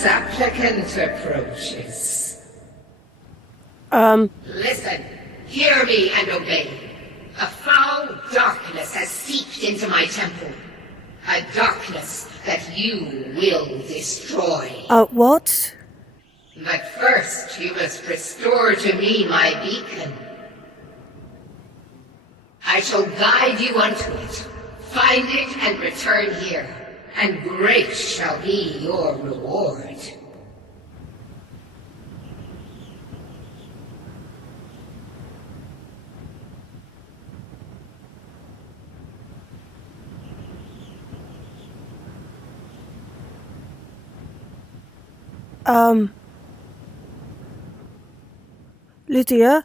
Supplicant approaches. Listen, hear me and obey. A foul darkness has seeped into my temple. A darkness that you will destroy. What? But first you must restore to me my beacon. I shall guide you unto it. Find it and return here, and great shall be your reward. Lydia?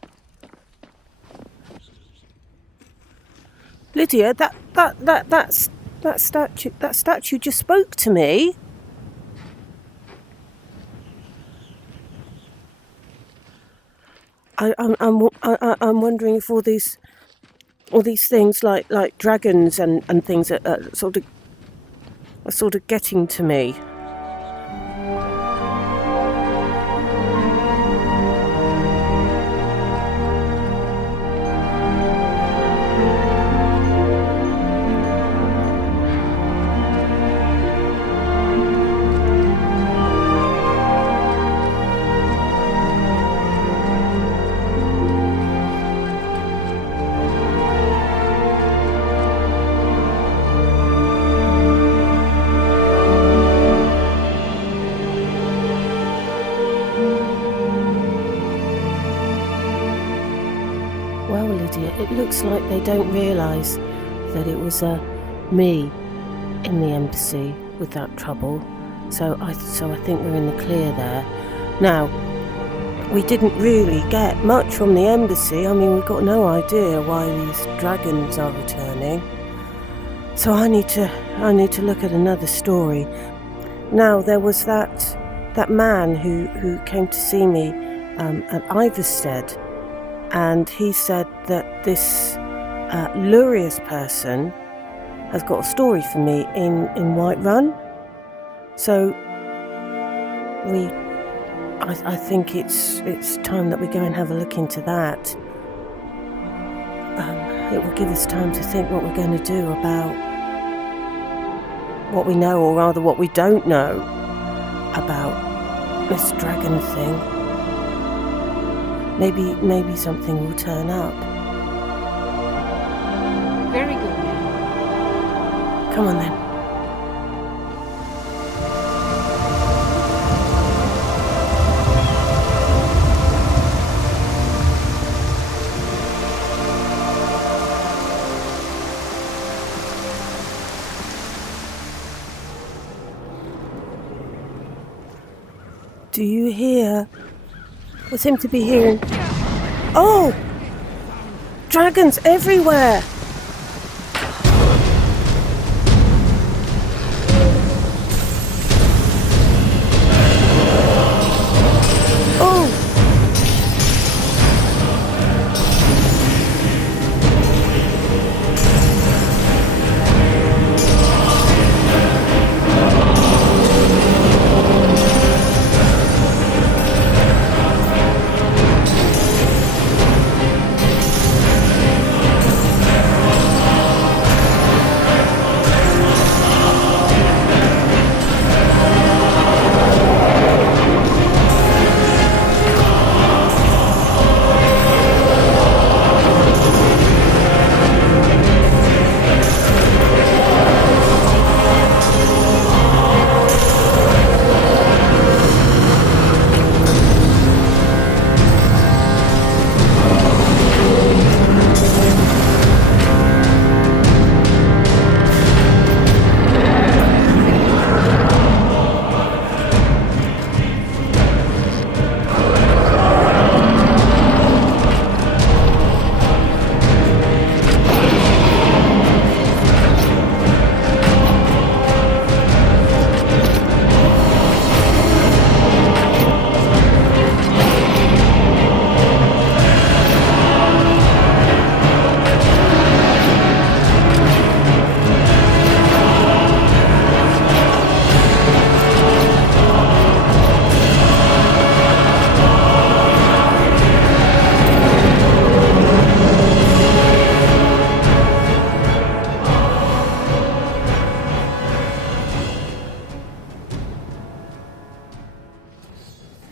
Lydia, that statue just spoke to me. I'm wondering if all these things like dragons and things are sort of getting to me. It looks like they don't realise that it was me in the embassy with that trouble. So I think we're in the clear there. Now, we didn't really get much from the embassy. I mean, we've got no idea why these dragons are returning. So I need to look at another story. Now, there was that man who came to see me at Iverstead. And he said that this Lurius person has got a story for me in Whiterun. So I think it's time that we go and have a look into that. It will give us time to think what we're going to do about what we know, or rather what we don't know about this dragon thing. Maybe something will turn up. Very good, ma'am. Come on then. Do you hear? I seem to be hearing... Oh! Dragons everywhere! Oh!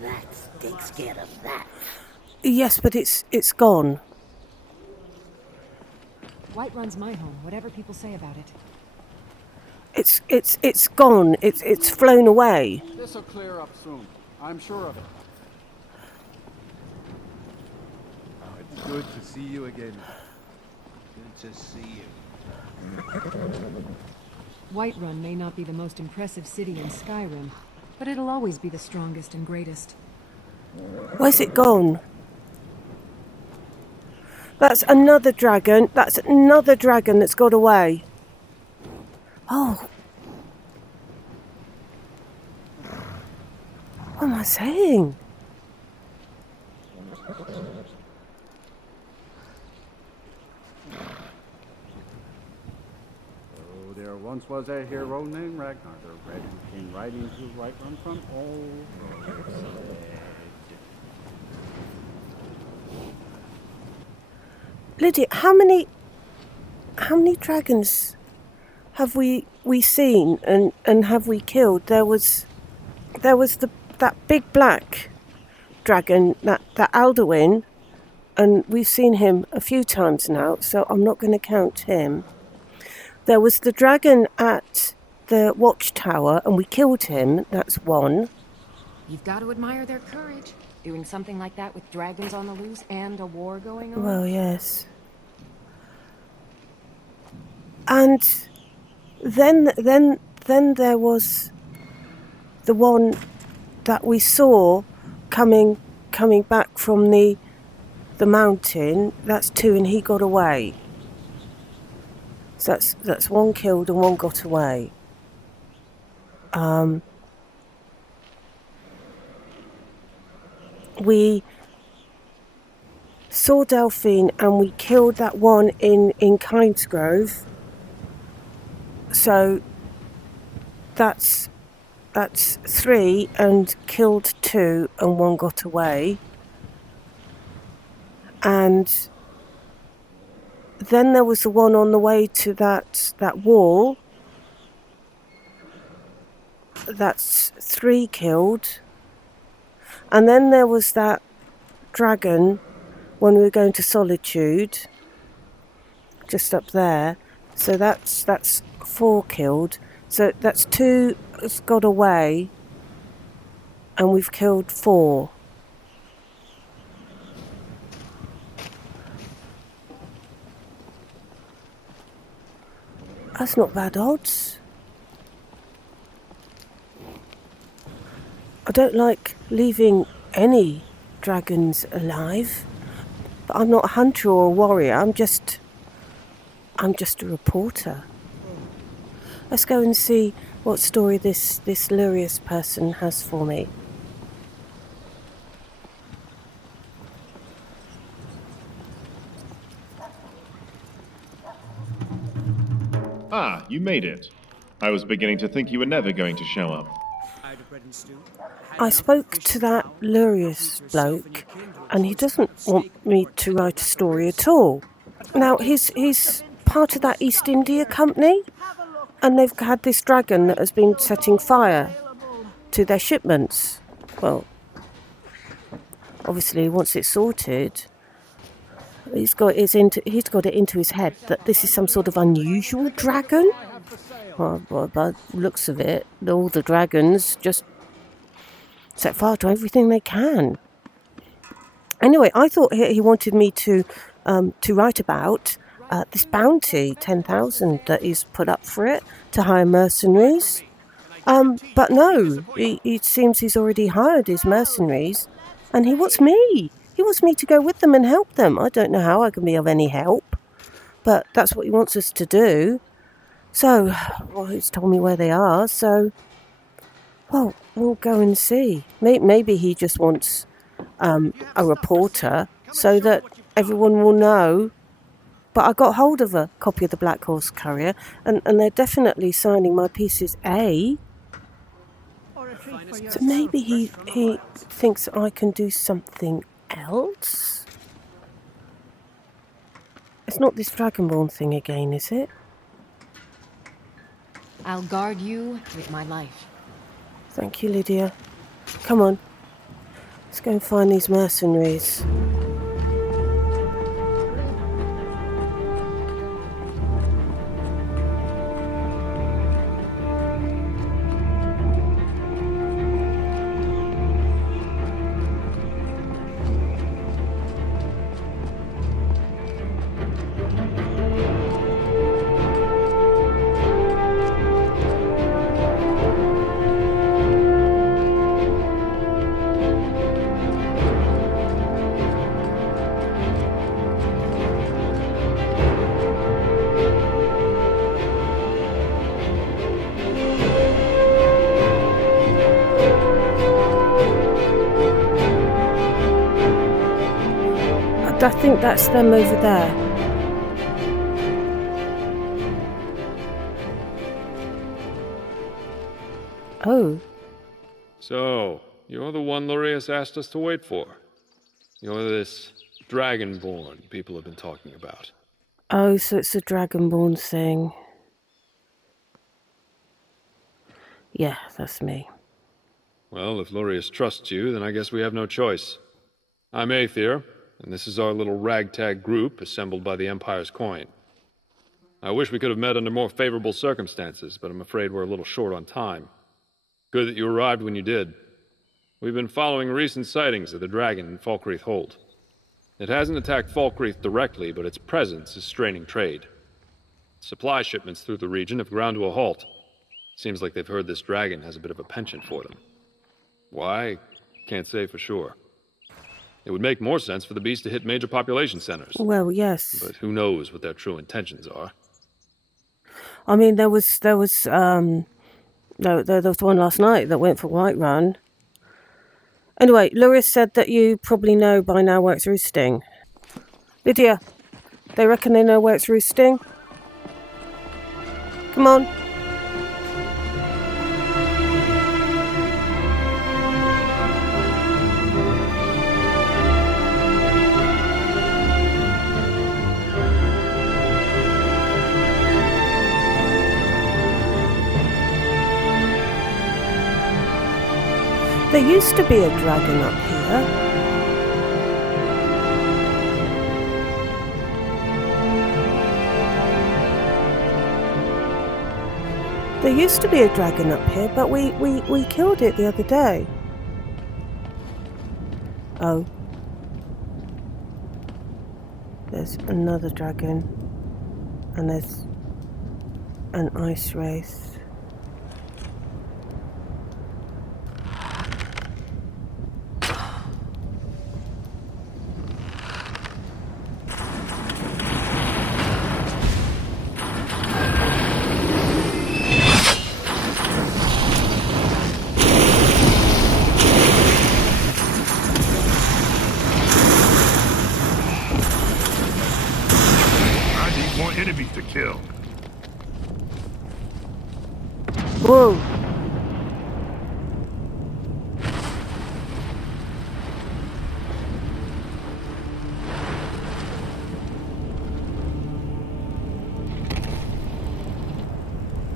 That takes care of that. Yes, but it's gone. Whiterun's my home, whatever people say about it. It's gone. It's flown away. This'll clear up soon. I'm sure of it. It's good to see you again. Good to see you. Whiterun may not be the most impressive city in Skyrim, but it'll always be the strongest and greatest. Where's it gone? That's another dragon. That's another dragon that's got away. Oh. What am I saying? There once was a hero named Ragnar, the red who came riding to Whiterun from old Lydia, how many dragons have we seen and have we killed? There was that big black dragon, that Alduin, and we've seen him a few times now, so I'm not going to count him. There was the dragon at the watchtower, and we killed him. That's one. You've got to admire their courage. Doing something like that with dragons on the loose and a war going on. Well, yes. And then there was the one that we saw coming back from the mountain. That's two, and he got away. So that's one killed and one got away. We saw Delphine and we killed that one in Kingsgrove. So that's three, and killed two and one got away. And then there was the one on the way to that wall. That's three killed. And then there was that dragon when we were going to Solitude, just up there. So that's four killed. So that's two has got away, and we've killed four. That's not bad odds. I don't like leaving any dragons alive, but I'm not a hunter or a warrior. I'm just a reporter. Let's go and see what story this Lurius person has for me. Ah, you made it. I was beginning to think you were never going to show up. I spoke to that Lurius bloke, and he doesn't want me to write a story at all. Now, he's part of that East India Company, and they've had this dragon that has been setting fire to their shipments. Well, obviously, once it's sorted, he's got it into his head that this is some sort of unusual dragon. Well, by the looks of it, all the dragons just set fire to everything they can. Anyway, I thought he wanted me to write about this bounty, 10,000, that he's put up for it to hire mercenaries. But no, it seems he's already hired his mercenaries, and he wants me. He wants me to go with them and help them. I don't know how I can be of any help, but that's what he wants us to do. So, well, he's told me where they are, so, well, we'll go and see. Maybe he just wants a reporter so that everyone will know. But I got hold of a copy of the Black Horse Courier, and they're definitely signing my pieces A. So maybe he thinks I can do something else? It's not this Dragonborn thing again, is it? I'll guard you with my life. Thank you, Lydia. Come on. Let's go and find these mercenaries. I think that's them over there. Oh. So, you're the one Lurius asked us to wait for. You're this dragonborn people have been talking about. Oh, so it's a dragonborn thing. Yeah, that's me. Well, if Lurius trusts you, then I guess we have no choice. I'm Aether, and this is our little ragtag group assembled by the Empire's coin. I wish we could have met under more favorable circumstances, but I'm afraid we're a little short on time. Good that you arrived when you did. We've been following recent sightings of the dragon in Falkreath Hold. It hasn't attacked Falkreath directly, but its presence is straining trade. Supply shipments through the region have ground to a halt. Seems like they've heard this dragon has a bit of a penchant for them. Why? Can't say for sure. It would make more sense for the beast to hit major population centers. Well, yes. But who knows what their true intentions are. I mean, there was one last night that went for Whiterun. Anyway, Lurius said that you probably know by now where it's roosting. Lydia, they reckon they know where it's roosting? Come on. There used to be a dragon up here. There used to be a dragon up here, but we killed it the other day. Oh. There's another dragon. And there's an ice wraith. Enemies to kill. Whoa.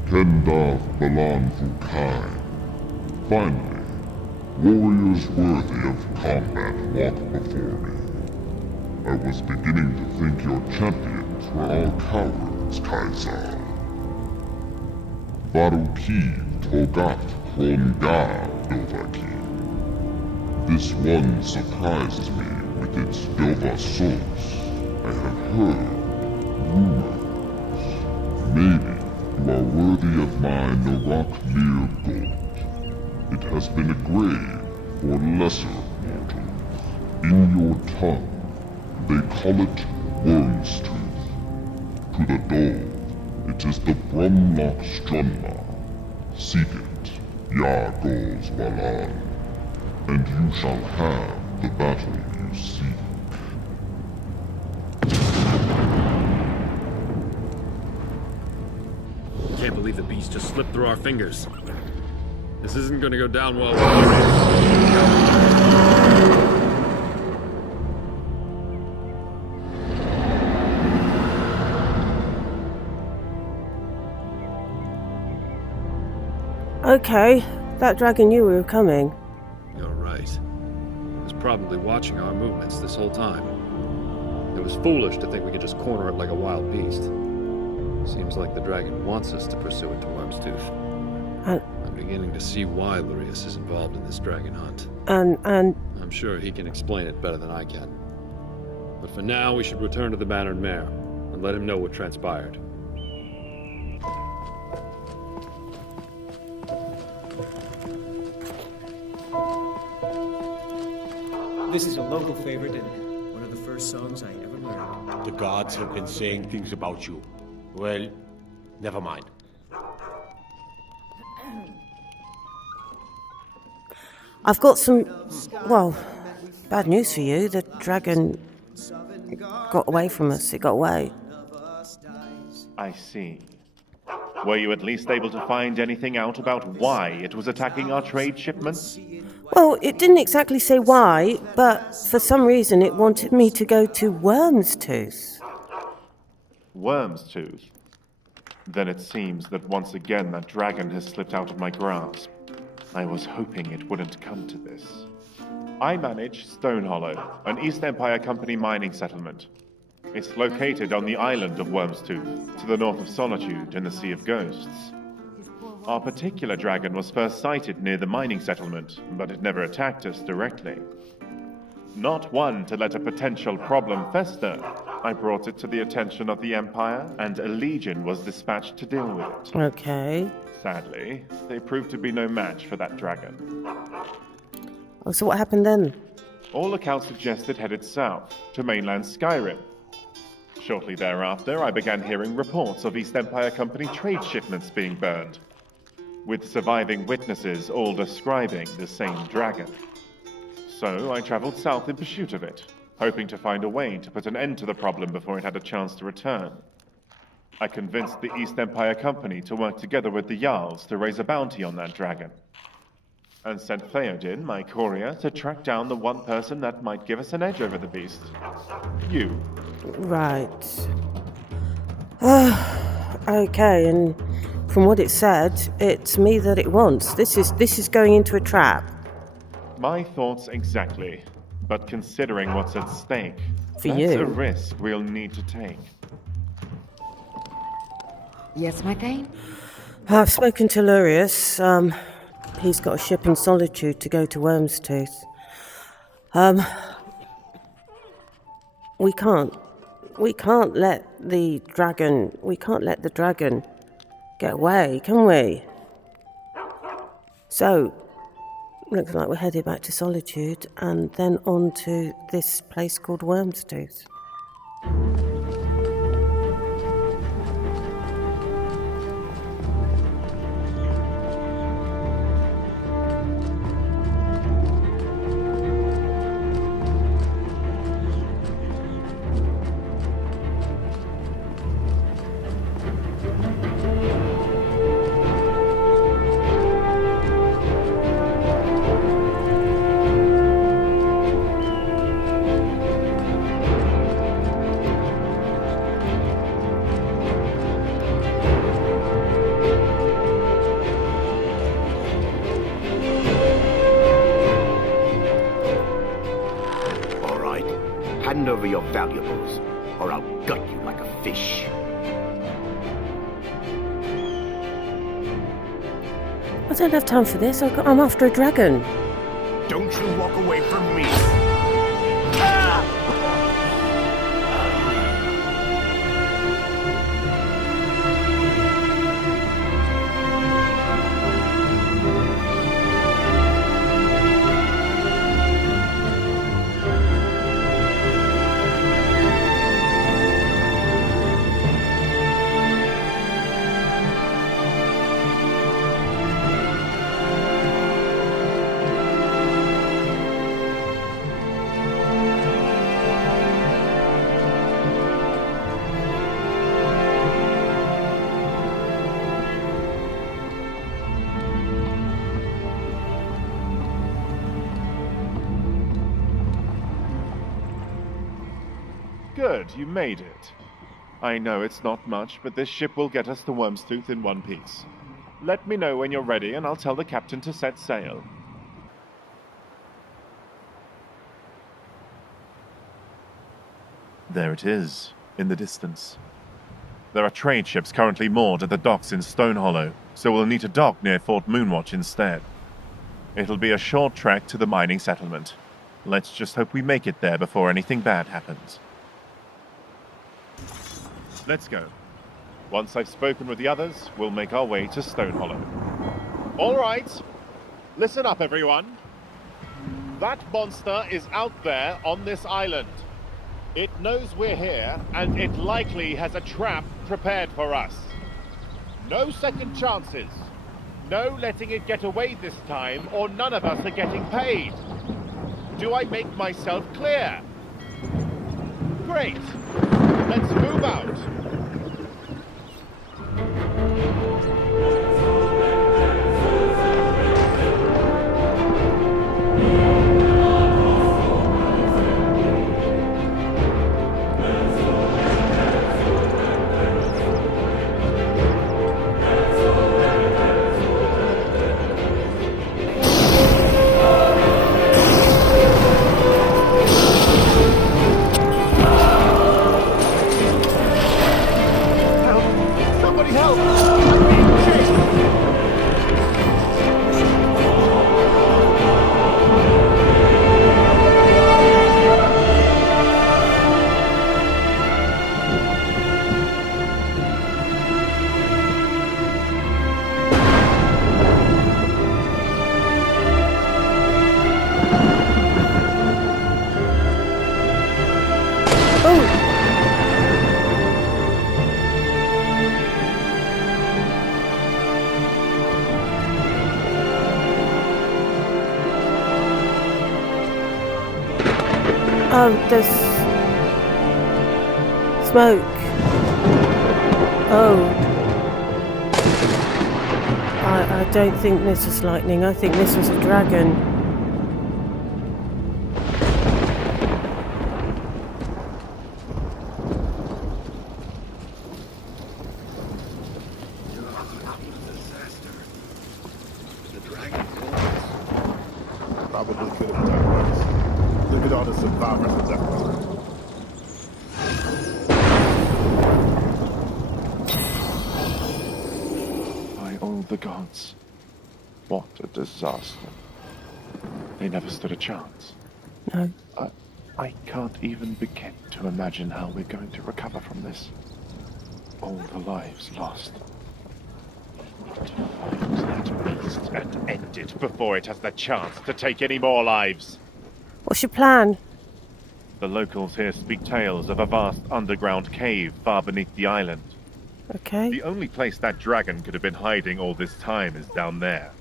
Kendav Balan Fukai. Finally, warriors worthy of combat walk before me. I was beginning to think your champions were all cowards, Kaisar. Varukiv Togat Krongar Dovaki. This one surprises me with its Dova source. I have heard rumors. Maybe you are worthy of my Norak Mir gold. It has been a grave for lesser mortals. In your tongue, they call it Wyrmstooth. To the dove, it is the Brumlock Strunma. Seek it, Ya goes Walan, and you shall have the battle you seek. Can't believe the beast just slipped through our fingers. This isn't gonna go down well. Okay, that dragon knew we were coming. You're right. was probably watching our movements this whole time. It was foolish to think we could just corner it like a wild beast. Seems like the dragon wants us to pursue it to Wyrmstooth. I'm beginning to see why Lurius is involved in this dragon hunt. And I'm sure he can explain it better than I can. But for now, we should return to the Bannered Mare and let him know what transpired. This is a local favorite and one of the first songs I ever learned. The gods have been saying things about you. Well, never mind. I've got some, well, bad news for you. The dragon got away from us. It got away. I see. Were you at least able to find anything out about why it was attacking our trade shipments? Well, it didn't exactly say why, but for some reason it wanted me to go to Wyrmstooth. Wyrmstooth? Then it seems that once again that dragon has slipped out of my grasp. I was hoping it wouldn't come to this. I manage Stonehollow, an East Empire Company mining settlement. It's located on the Island of Wyrmstooth, to the north of Solitude in the Sea of Ghosts. Our particular dragon was first sighted near the mining settlement, but it never attacked us directly. Not one to let a potential problem fester, I brought it to the attention of the Empire, and a legion was dispatched to deal with it. Okay. Sadly, they proved to be no match for that dragon. Oh, so what happened then? All accounts suggest it headed south, to mainland Skyrim. Shortly thereafter, I began hearing reports of East Empire Company trade shipments being burned, with surviving witnesses all describing the same dragon. So I traveled south in pursuit of it, hoping to find a way to put an end to the problem before it had a chance to return. I convinced the East Empire Company to work together with the Jarls to raise a bounty on that dragon, and sent Theoden, my courier, to track down the one person that might give us an edge over the beast. You. Right. Okay, and from what it said, it's me that it wants. This is going into a trap. My thoughts exactly. But considering what's at stake, For that's you. a risk we'll need to take. Yes, my Thane? I've spoken to Lurius. He's got a ship in Solitude to go to Wyrmstooth. We can't let the dragon get away, can we? So, looks like we're headed back to Solitude and then on to this place called Wyrmstooth. Hand over your valuables, or I'll gut you like a fish. I don't have time for this. I'm after a dragon. Don't you walk away from me! Good, you made it. I know it's not much, but this ship will get us to Wyrmstooth in one piece. Let me know when you're ready, and I'll tell the captain to set sail. There it is, in the distance. There are trade ships currently moored at the docks in Stone Hollow, so we'll need to dock near Fort Moonwatch instead. It'll be a short trek to the mining settlement. Let's just hope we make it there before anything bad happens. Let's go. Once I've spoken with the others, we'll make our way to Stone Hollow. All right. Listen up, everyone. That monster is out there on this island. It knows we're here, and it likely has a trap prepared for us. No second chances. No letting it get away this time, or none of us are getting paid. Do I make myself clear? Great. Let's move out. Oh, there's smoke. Oh. I don't think this was lightning. I think this was a dragon. Probably could have done worse. Look at all the survivors of that one. By all the gods. What a disaster. They never stood a chance. No. I can't even begin to imagine how we're going to recover from this. All the lives lost. We need to find that beast and end it before it has the chance to take any more lives. What's your plan? The locals here speak tales of a vast underground cave far beneath the island. Okay. The only place that dragon could have been hiding all this time is down there.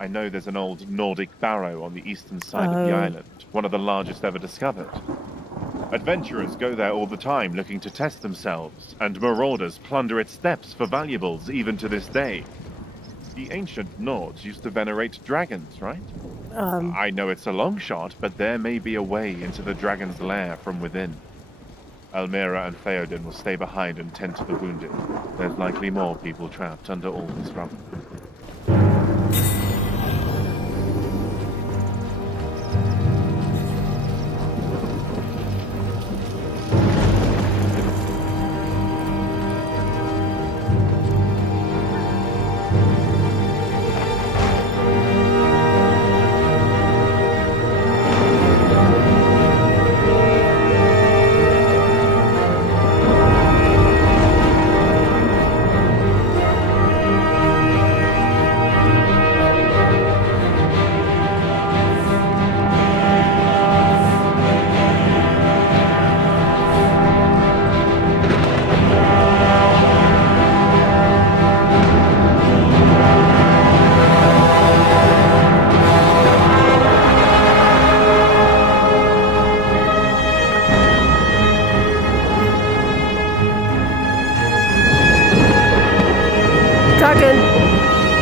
I know there's an old Nordic barrow on the eastern side of the island, one of the largest ever discovered. Adventurers go there all the time looking to test themselves, and marauders plunder its depths for valuables even to this day. The ancient Nords used to venerate dragons, right? I know it's a long shot, but there may be a way into the dragon's lair from within. Almira and Theoden will stay behind and tend to the wounded. There's likely more people trapped under all this rubble.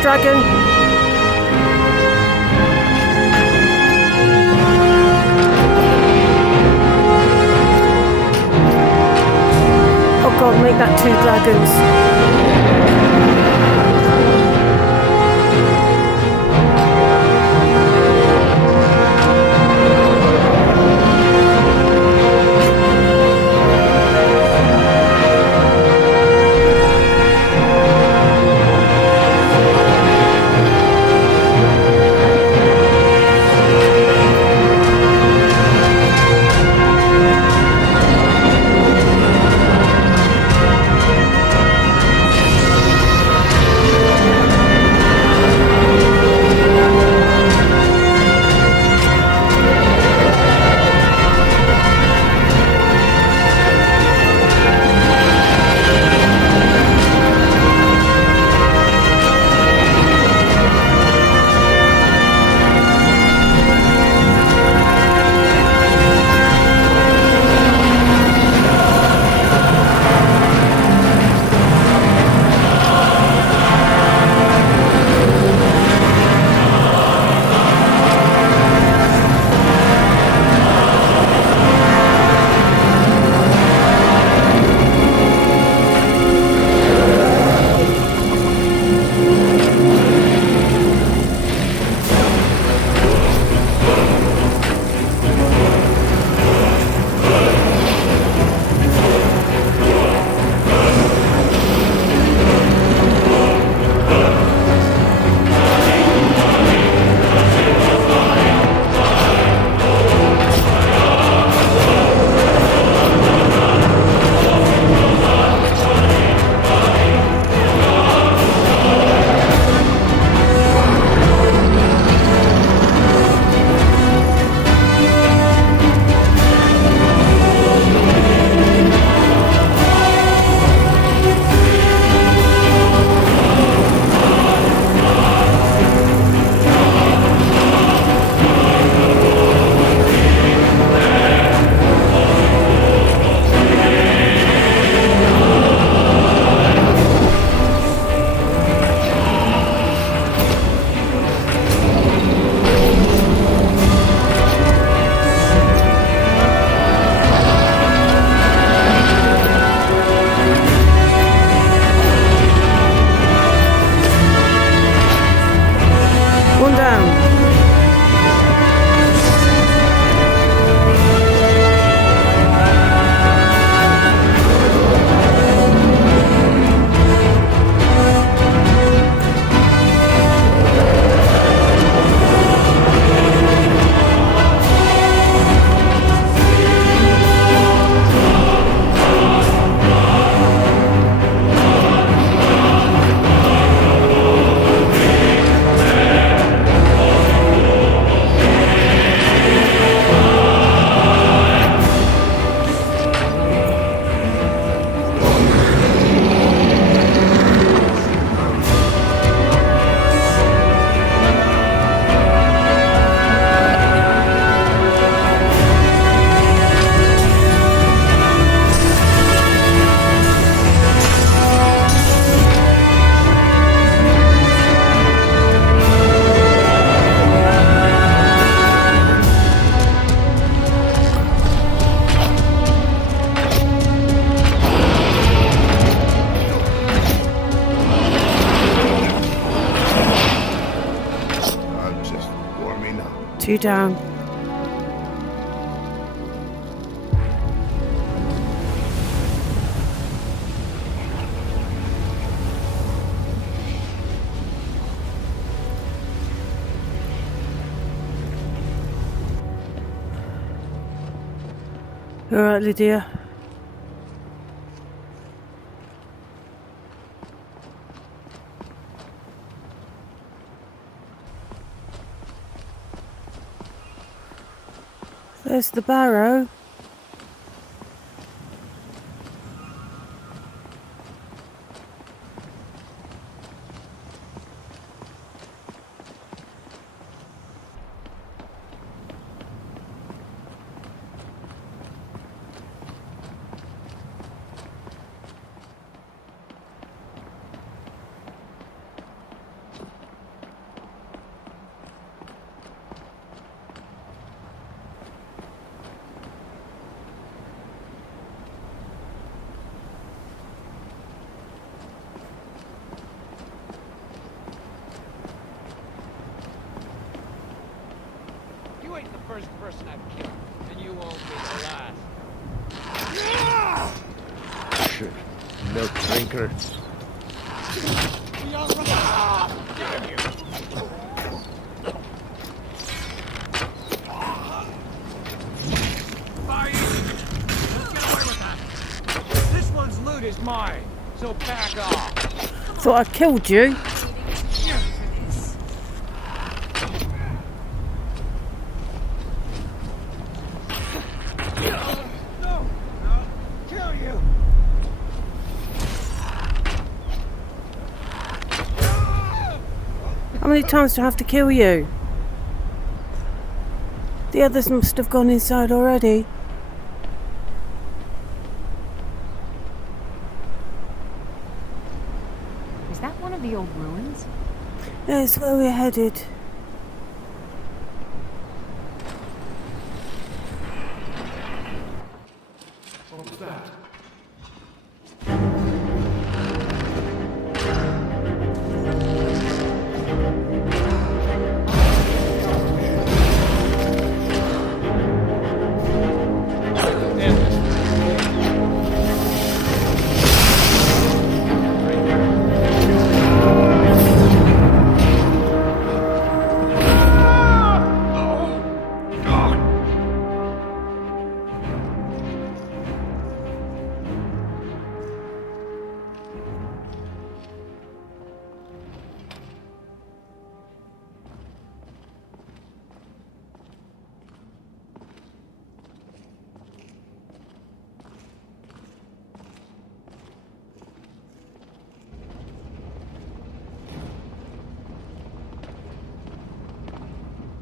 Dragon! Oh god, make that 2 dragons. You down. You alright, Lydia? There's the Barrow. You ain't the first person I've killed, and you won't be the last. Milk drinker. Damn you! Fire! Let's get away with that. This one's loot is mine, so back off. Thought I killed you. How many times do I have to kill you? The others must have gone inside already. Is that one of the old ruins? Yeah, it's where we're headed. What was that?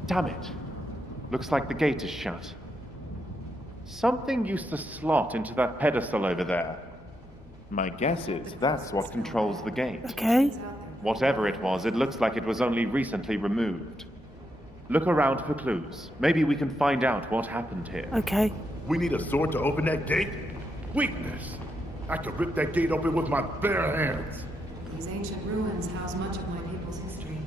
Damn it. Looks like the gate is shut. Something used to slot into that pedestal over there. My guess is that's what controls the gate. Okay. Whatever it was, it looks like it was only recently removed. Look around for clues. Maybe we can find out what happened here. Okay. We need a sword to open that gate? Weakness! I could rip that gate open with my bare hands. These ancient ruins house much of my people's history.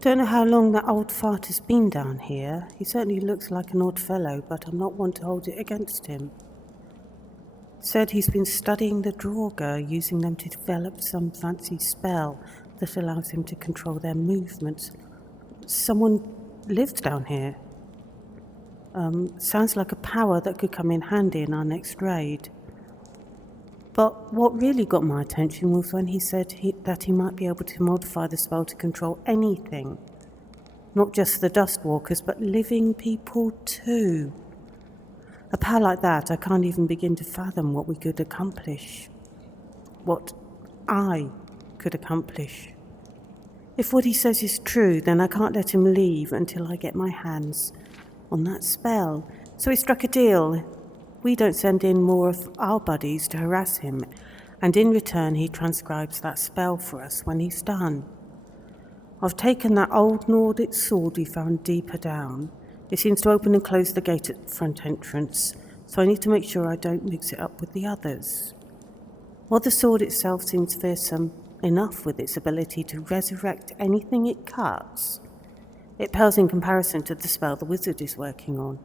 Don't know how long that old fart has been down here. He certainly looks like an odd fellow, but I'm not one to hold it against him. Said he's been studying the Draugr, using them to develop some fancy spell that allows him to control their movements. Someone lives down here. Sounds like a power that could come in handy in our next raid. But what really got my attention was when he said that he might be able to modify the spell to control anything. Not just the Dustwalkers, but living people too. A power like that, I can't even begin to fathom what we could accomplish. What I could accomplish. If what he says is true, then I can't let him leave until I get my hands on that spell. So he struck a deal. We don't send in more of our buddies to harass him, and in return he transcribes that spell for us when he's done. I've taken that old Nordic sword we found deeper down. It seems to open and close the gate at the front entrance, so I need to make sure I don't mix it up with the others. While the sword itself seems fearsome enough with its ability to resurrect anything it cuts, it pales in comparison to the spell the wizard is working on.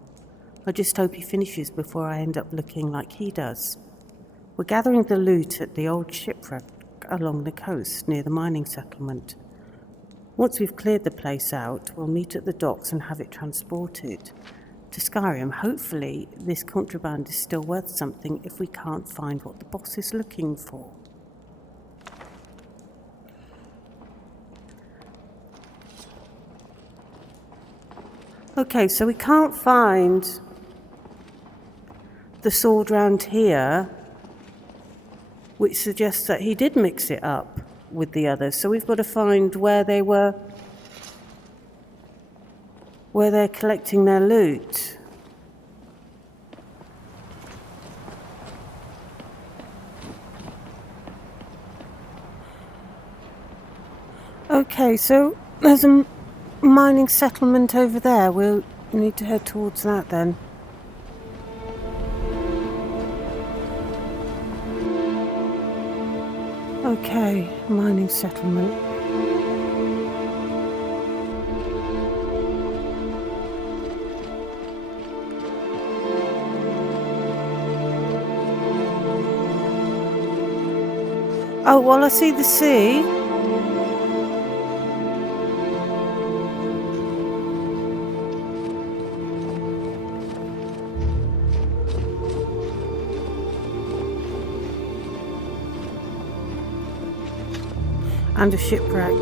I just hope he finishes before I end up looking like he does. We're gathering the loot at the old shipwreck along the coast near the mining settlement. Once we've cleared the place out, we'll meet at the docks and have it transported to Skyrim. Hopefully, this contraband is still worth something if we can't find what the boss is looking for. Okay, so we can't find the sword round here, which suggests that he did mix it up with the others. So we've got to find where they're collecting their loot. Okay, so there's a mining settlement over there. We'll need to head towards that then. Okay, mining settlement. Oh, well, I see the sea. And a shipwreck.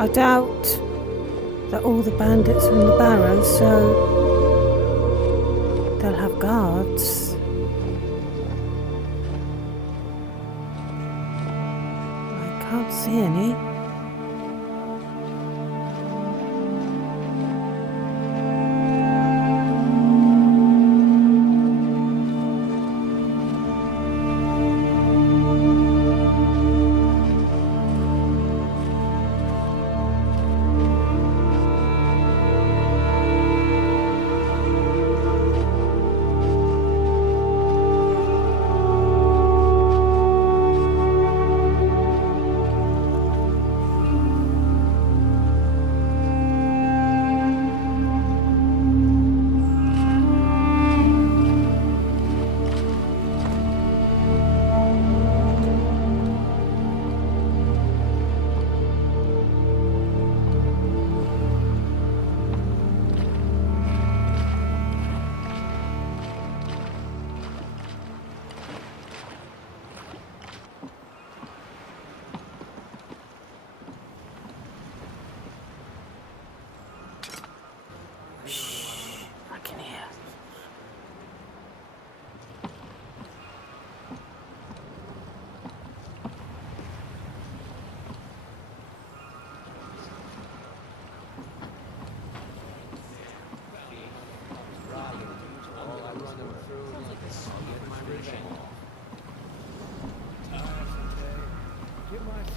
I doubt that all the bandits are in the Barrow, so they'll have guards. I can't see any.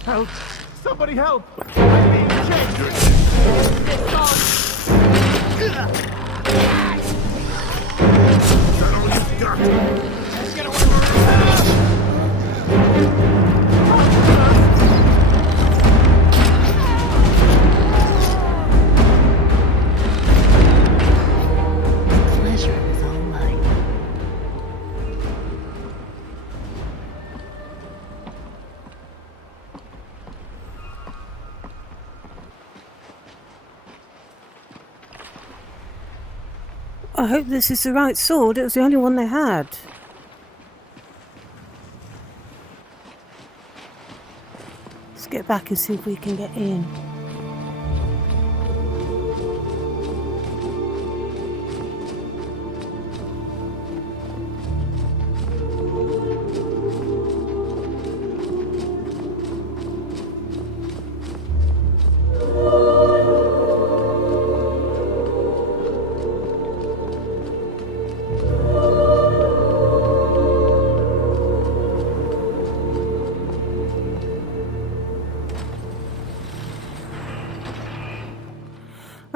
Help! Somebody help! I'm being chased! Let's get away from Pleasure is all mine. I hope this is the right sword. It was the only one they had. Let's get back and see if we can get in.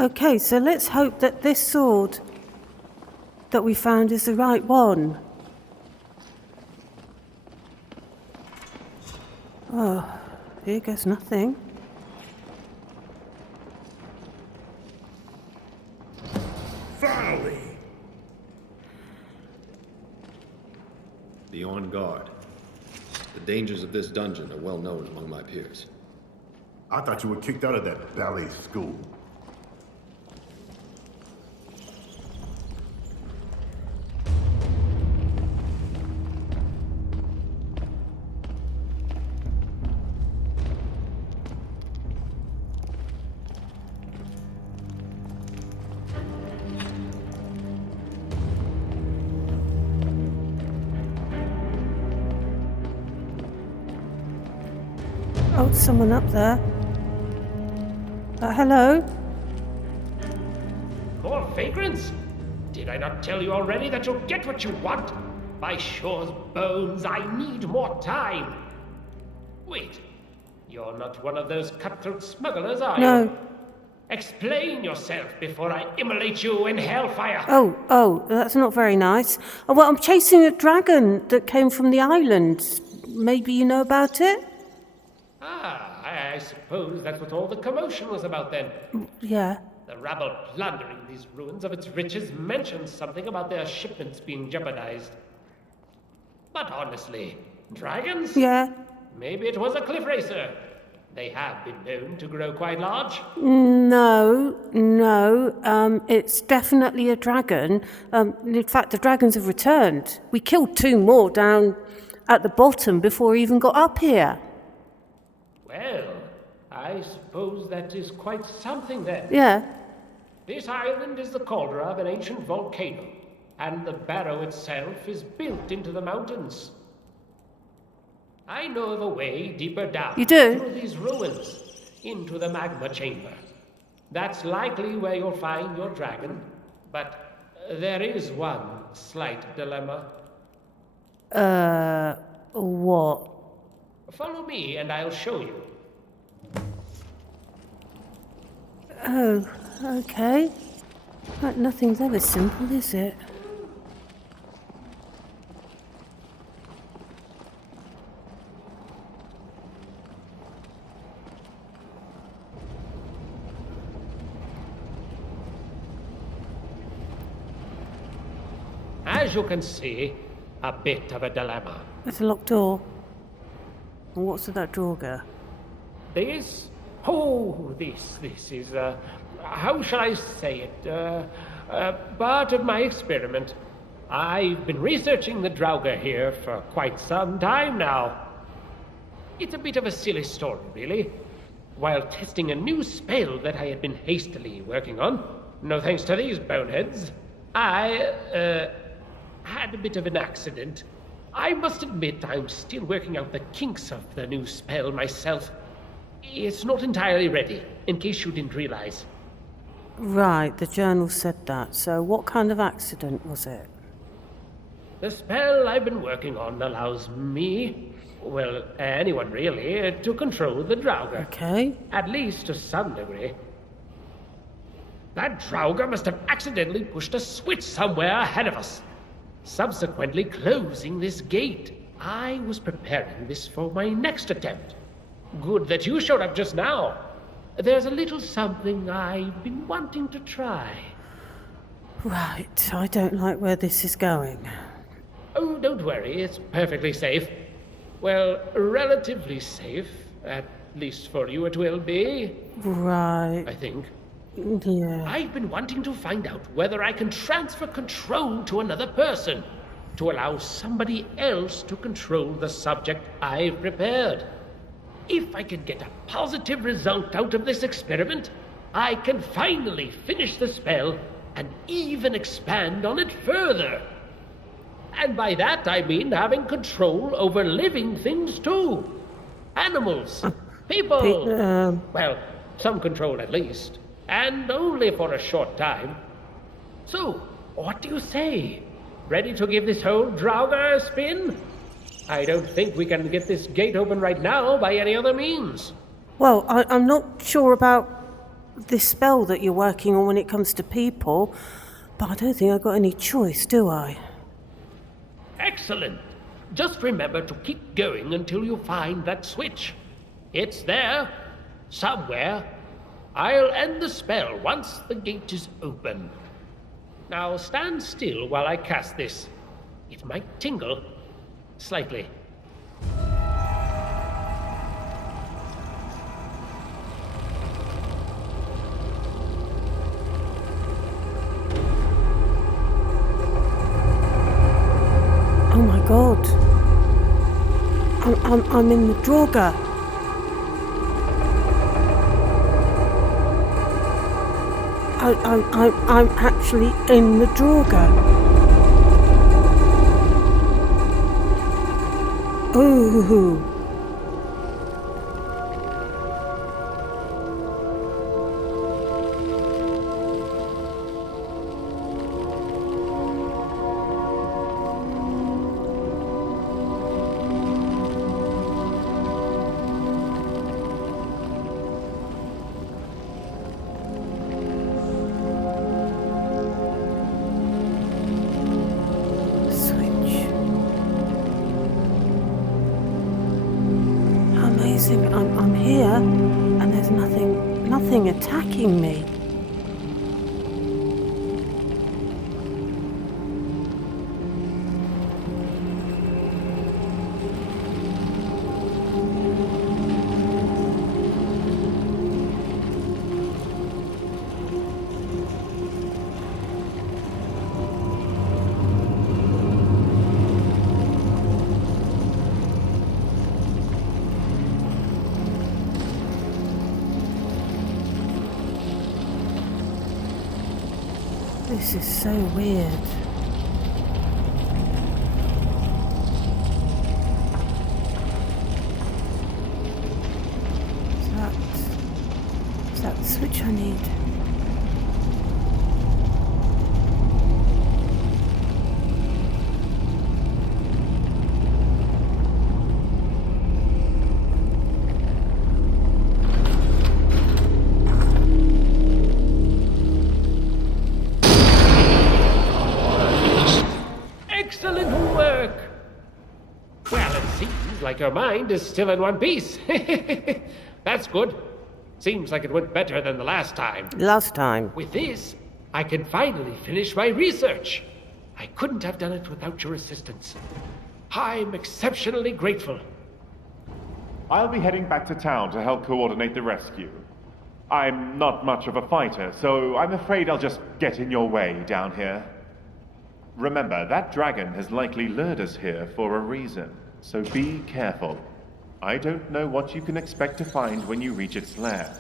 Okay, so let's hope that this sword that we found is the right one. Oh, here goes nothing. Finally! Be on guard. The dangers of this dungeon are well known among my peers. I thought you were kicked out of that ballet school. Oh, someone up there. Hello? More vagrants? Did I not tell you already that you'll get what you want? By Shore's bones, I need more time. Wait, you're not one of those cutthroat smugglers, are you? No. Explain yourself before I immolate you in hellfire. Oh, that's not very nice. Oh, well, I'm chasing a dragon that came from the island. Maybe you know about it? I suppose that's what all the commotion was about then. Yeah. The rabble plundering these ruins of its riches mentions something about their shipments being jeopardized. But honestly, dragons? Yeah. Maybe it was a cliff racer. They have been known to grow quite large. No, it's definitely a dragon. In fact, the dragons have returned. We killed 2 more down at the bottom before we even got up here. Well, I suppose that is quite something then. Yeah. This island is the cauldron of an ancient volcano, and the barrow itself is built into the mountains. I know of a way deeper down. You do? Through these ruins, into the magma chamber. That's likely where you'll find your dragon, but there is one slight dilemma. What? Follow me and I'll show you. Oh, okay. But nothing's ever simple, is it? As you can see, a bit of a dilemma. It's a locked door. And what's with that Draugr? This is, how shall I say it, part of my experiment. I've been researching the Draugr here for quite some time now. It's a bit of a silly story, really. While testing a new spell that I had been hastily working on, no thanks to these boneheads, I, had a bit of an accident. I must admit I'm still working out the kinks of the new spell myself. It's not entirely ready, in case you didn't realize. Right, the journal said that. So what kind of accident was it? The spell I've been working on allows me, well, anyone really, to control the Draugr. Okay. At least to some degree. That Draugr must have accidentally pushed a switch somewhere ahead of us, subsequently closing this gate. I was preparing this for my next attempt. Good that you showed up just now. There's a little something I've been wanting to try. Right, I don't like where this is going. Oh, don't worry, it's perfectly safe. Well, relatively safe. At least for you it will be. Right. I think. Yeah. I've been wanting to find out whether I can transfer control to another person, to allow somebody else to control the subject I've prepared. If I can get a positive result out of this experiment, I can finally finish the spell and even expand on it further. And by that I mean having control over living things too. Animals, people. Well, some control at least. And only for a short time. So, what do you say? Ready to give this whole Draugr a spin? I don't think we can get this gate open right now by any other means. Well, I'm not sure about this spell that you're working on when it comes to people, but I don't think I've got any choice, do I? Excellent. Just remember to keep going until you find that switch. It's there, somewhere. I'll end the spell once the gate is open. Now stand still while I cast this. It might tingle slightly. Oh my god. I'm in the Draugr. I'm actually in the Draugr. Ooh. I'm here, and there's nothing attacking me. This is so weird. Is that the switch I need? Like your mind is still in one piece. That's good. Seems like it went better than the last time. Last time? With this, I can finally finish my research. I couldn't have done it without your assistance. I'm exceptionally grateful. I'll be heading back to town to help coordinate the rescue. I'm not much of a fighter, so I'm afraid I'll just get in your way down here. Remember, that dragon has likely lured us here for a reason. So be careful. I don't know what you can expect to find when you reach its lair.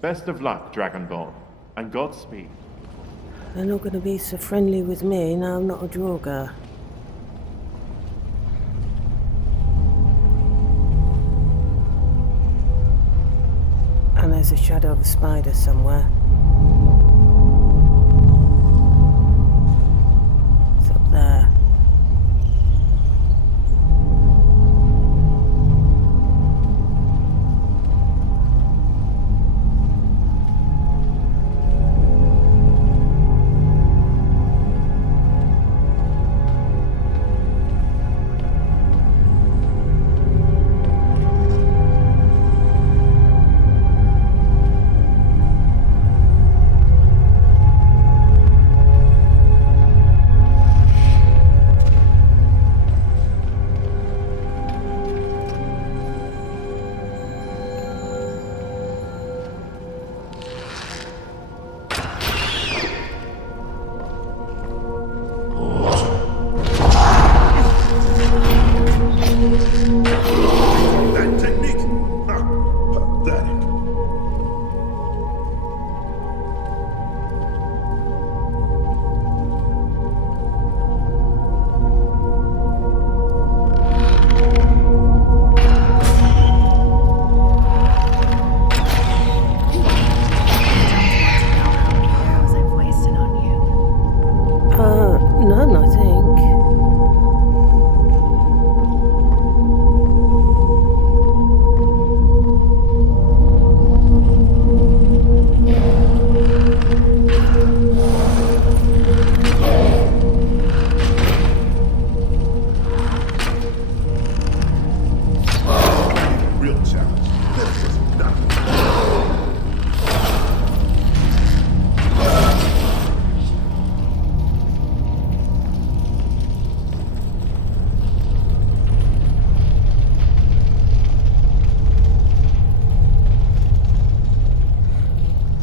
Best of luck, Dragonborn, and Godspeed. They're not going to be so friendly with me. Now I'm not a Draugr. And there's a shadow of a spider somewhere. It's up there.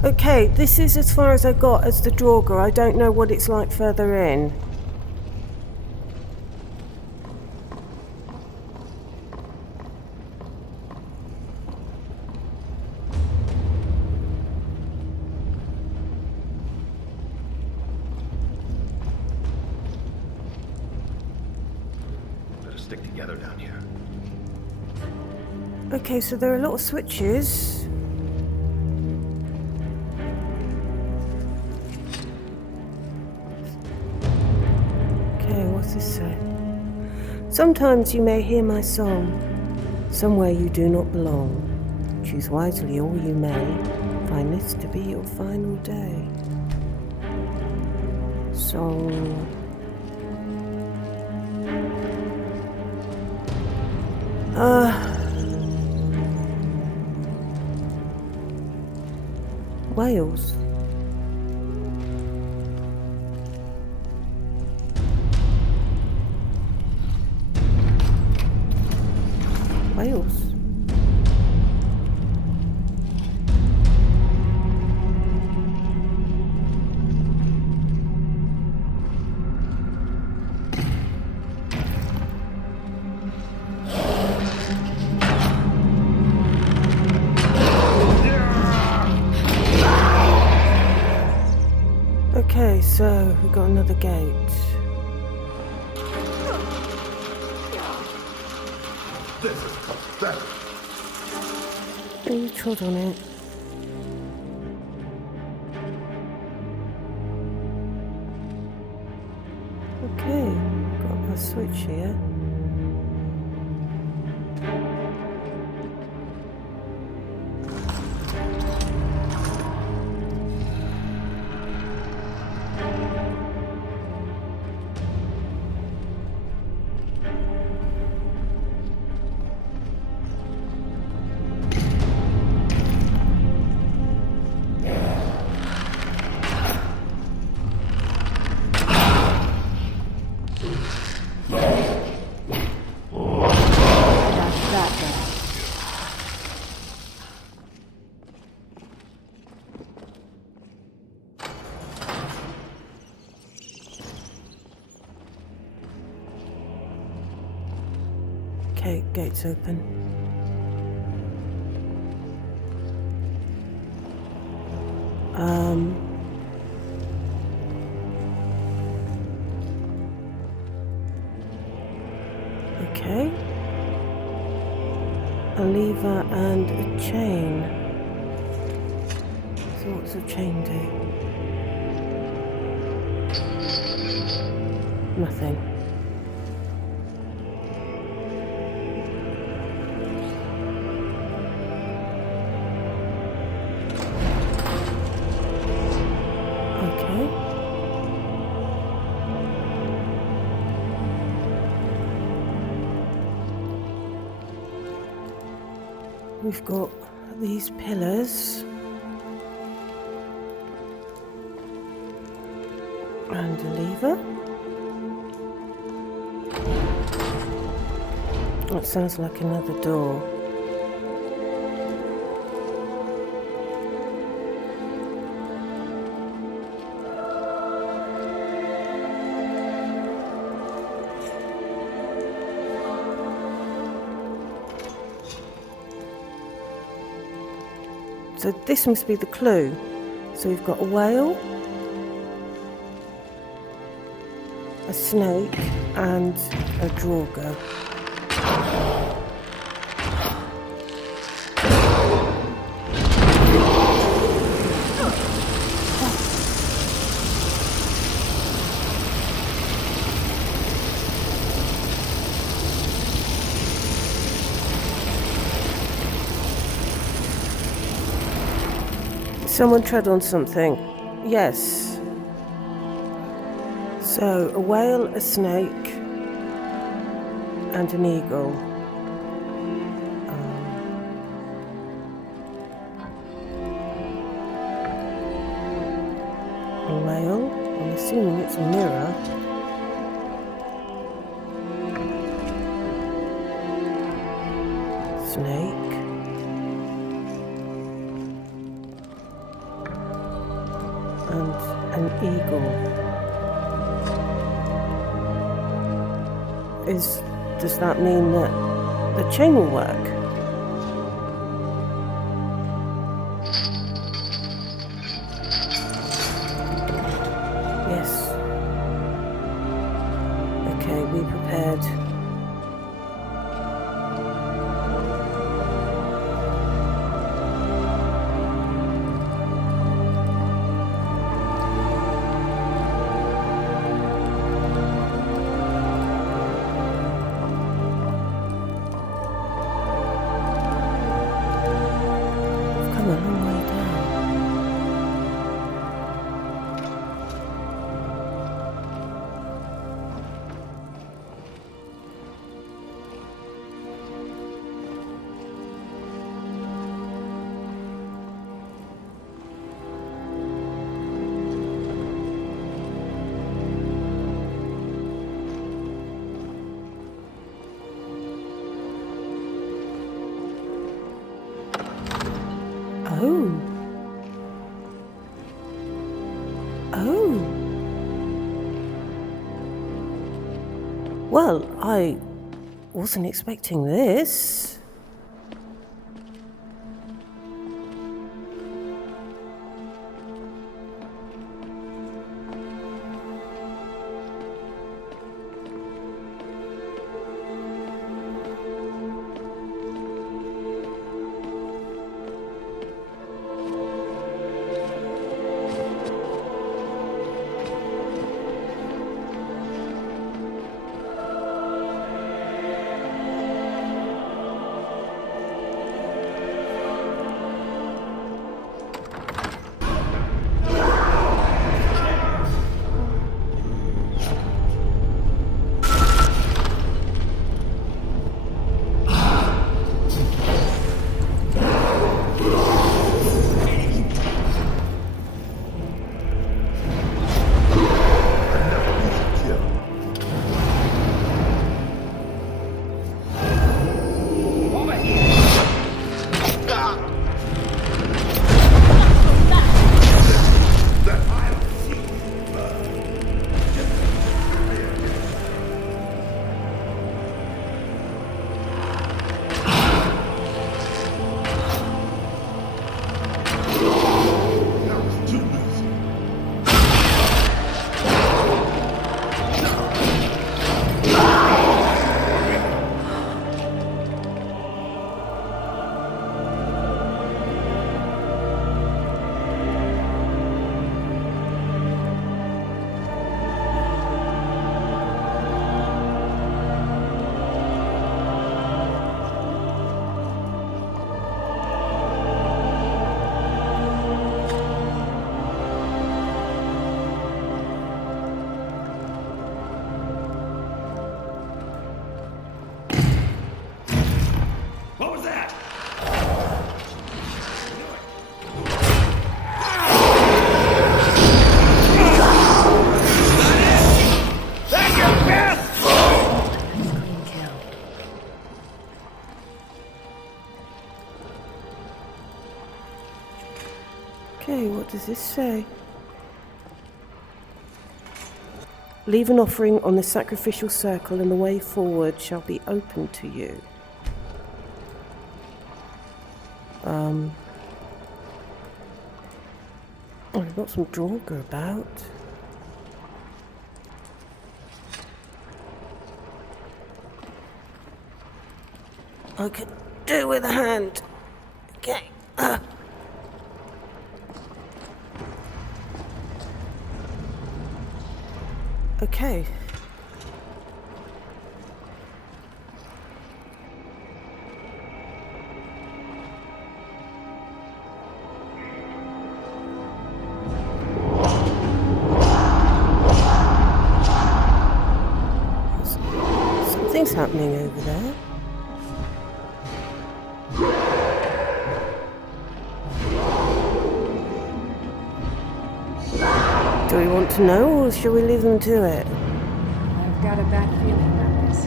Okay, this is as far as I got as the Draugr. I don't know what it's like further in. Better stick together down here. Okay, so there are a lot of switches. What's this say? Sometimes you may hear my song. Somewhere you do not belong. Choose wisely all you may. Find this to be your final day. Song. Wales. Wales. Okay, so we've got another gate. This is pathetic. You trod on it. Okay, got a switch here. Okay, gate's open. Okay. A lever and a chain. So what's a chain do? Nothing. We've got these pillars and a lever. That sounds like another door. So this must be the clue. So we've got a whale, a snake, and a Draugr. Someone tread on something. Yes. So, a whale, a snake, and an eagle. A whale. I'm assuming it's a mirror. Snake. and an eagle. Does that mean that the chain will work? Yes. Okay, be prepared. Well, I wasn't expecting this. Okay, what does this say? Leave an offering on the sacrificial circle and the way forward shall be open to you. Oh, I've got some Draugr about. I could do with a hand. Okay. Okay. Something's happening over there. Do we want to know, or shall we leave them to it? I've got a bad feeling about this.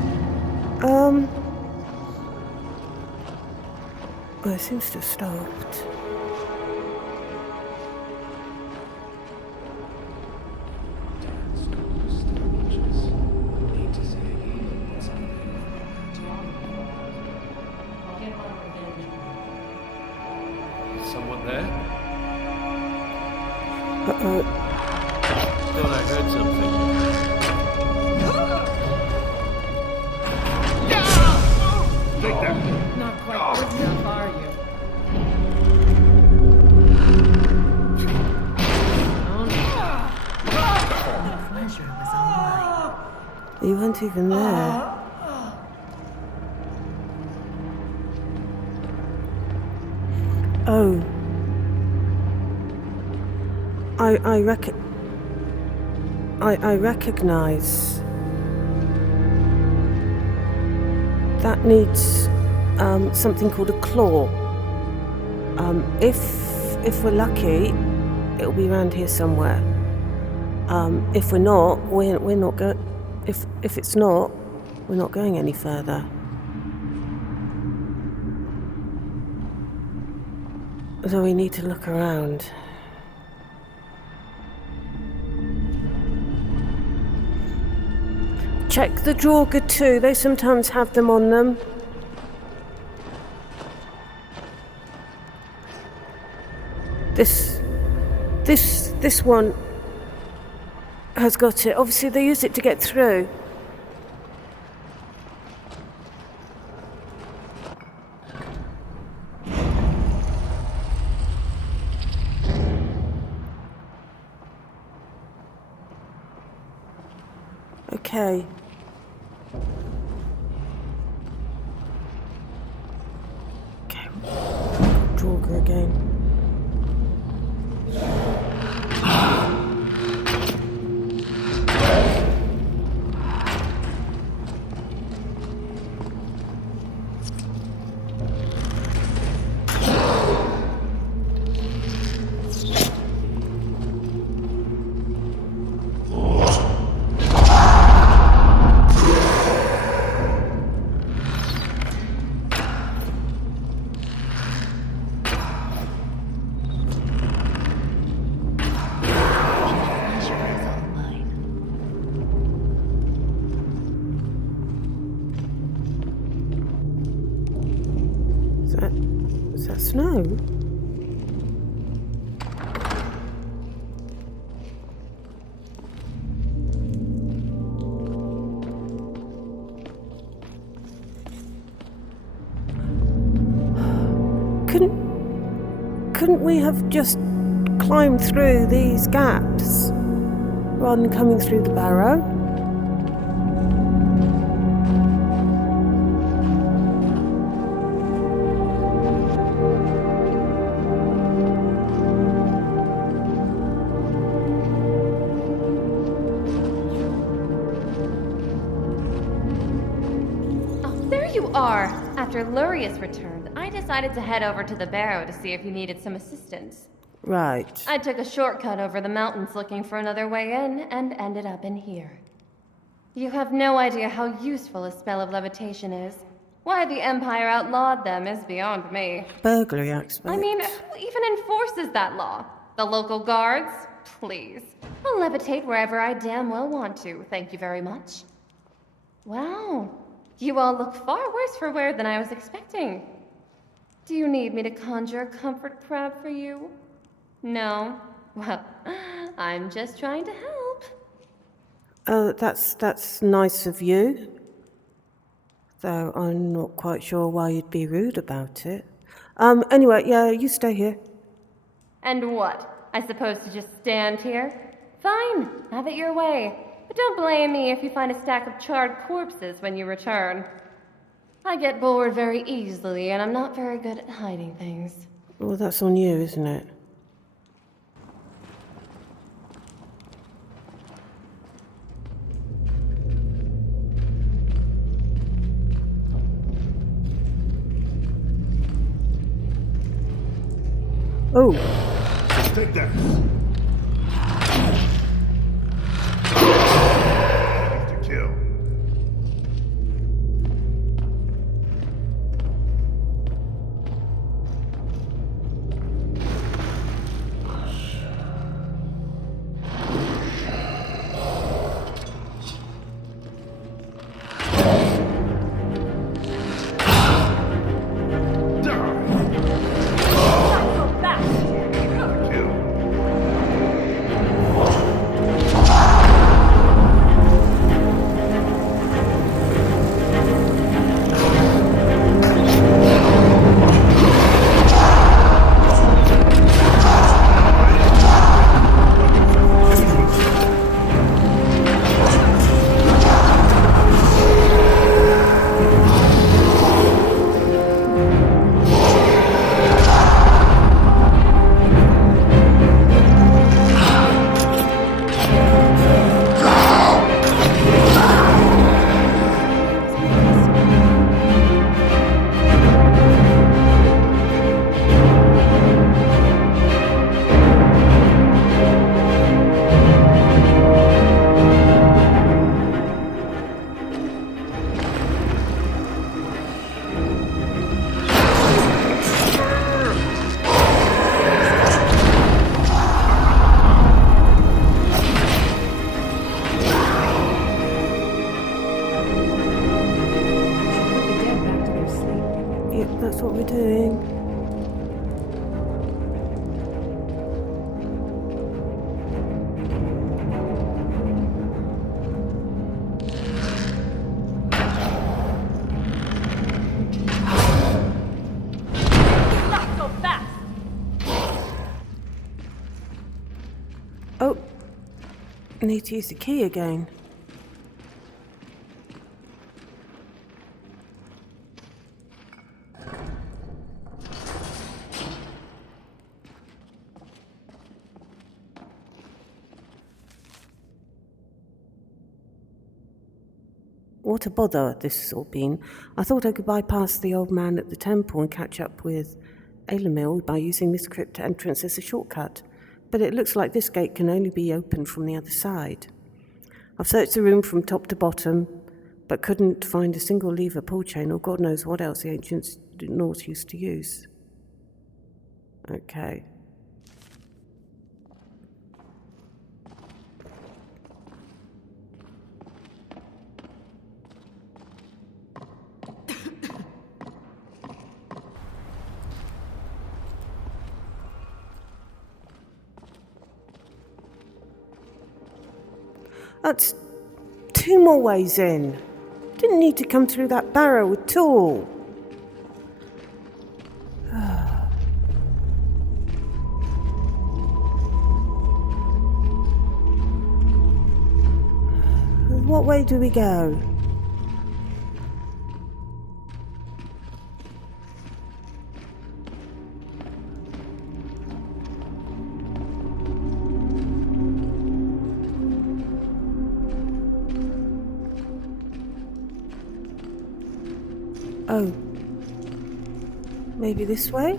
Well, it seems to have stopped. someone there? Uh-oh. Thought I heard something. Take that. Not quite good enough, are you? The pleasure was all mine. You weren't even there. Oh. I recognize. That needs something called a claw. If we're lucky, it'll be around here somewhere. If we're not, we're not going. If it's not, we're not going any further. So we need to look around. Check the Draugr too. They sometimes have them on them. This one has got it. Obviously they use it to get through. Okay. Okay. Draugr again. Is that snow? Couldn't we have just climbed through these gaps rather than coming through the barrow? After Lurius returned, I decided to head over to the Barrow to see if you needed some assistance. Right. I took a shortcut over the mountains looking for another way in, and ended up in here. You have no idea how useful a spell of levitation is. Why the Empire outlawed them is beyond me. Burglary, I expect. I mean, who even enforces that law? The local guards? Please. I'll levitate wherever I damn well want to, thank you very much. Wow. You all look far worse for wear than I was expecting. Do you need me to conjure a comfort crab for you? No? Well, I'm just trying to help. Oh, that's nice of you. Though I'm not quite sure why you'd be rude about it. Anyway, yeah, you stay here. And what? I suppose to just stand here? Fine, have it your way. But don't blame me if you find a stack of charred corpses when you return. I get bored very easily, and I'm not very good at hiding things. Well, that's on you, isn't it? Oh. Take that. Kill. Oh, I need to use the key again. What a bother this has all been. I thought I could bypass the old man at the temple and catch up with Ailemil by using this crypt entrance as a shortcut, but it looks like this gate can only be opened from the other side. I've searched the room from top to bottom, but couldn't find a single lever pull chain or God knows what else the ancient Norse used to use. Okay. That's 2 more ways in. Didn't need to come through that barrow at all. What way do we go? Oh, maybe this way?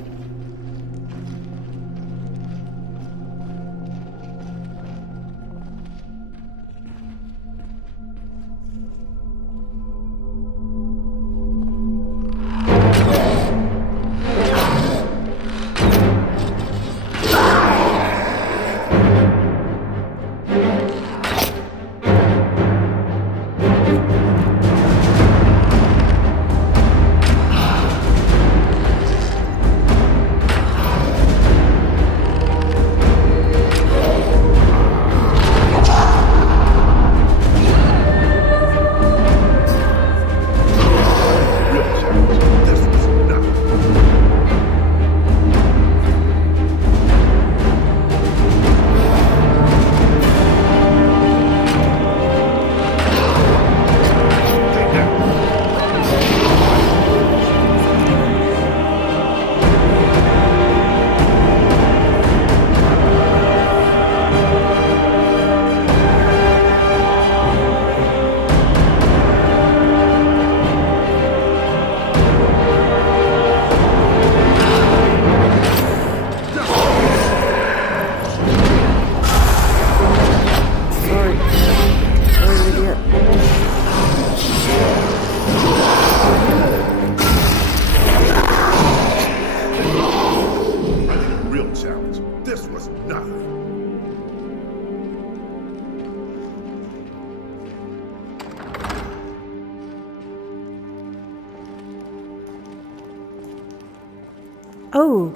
Oh,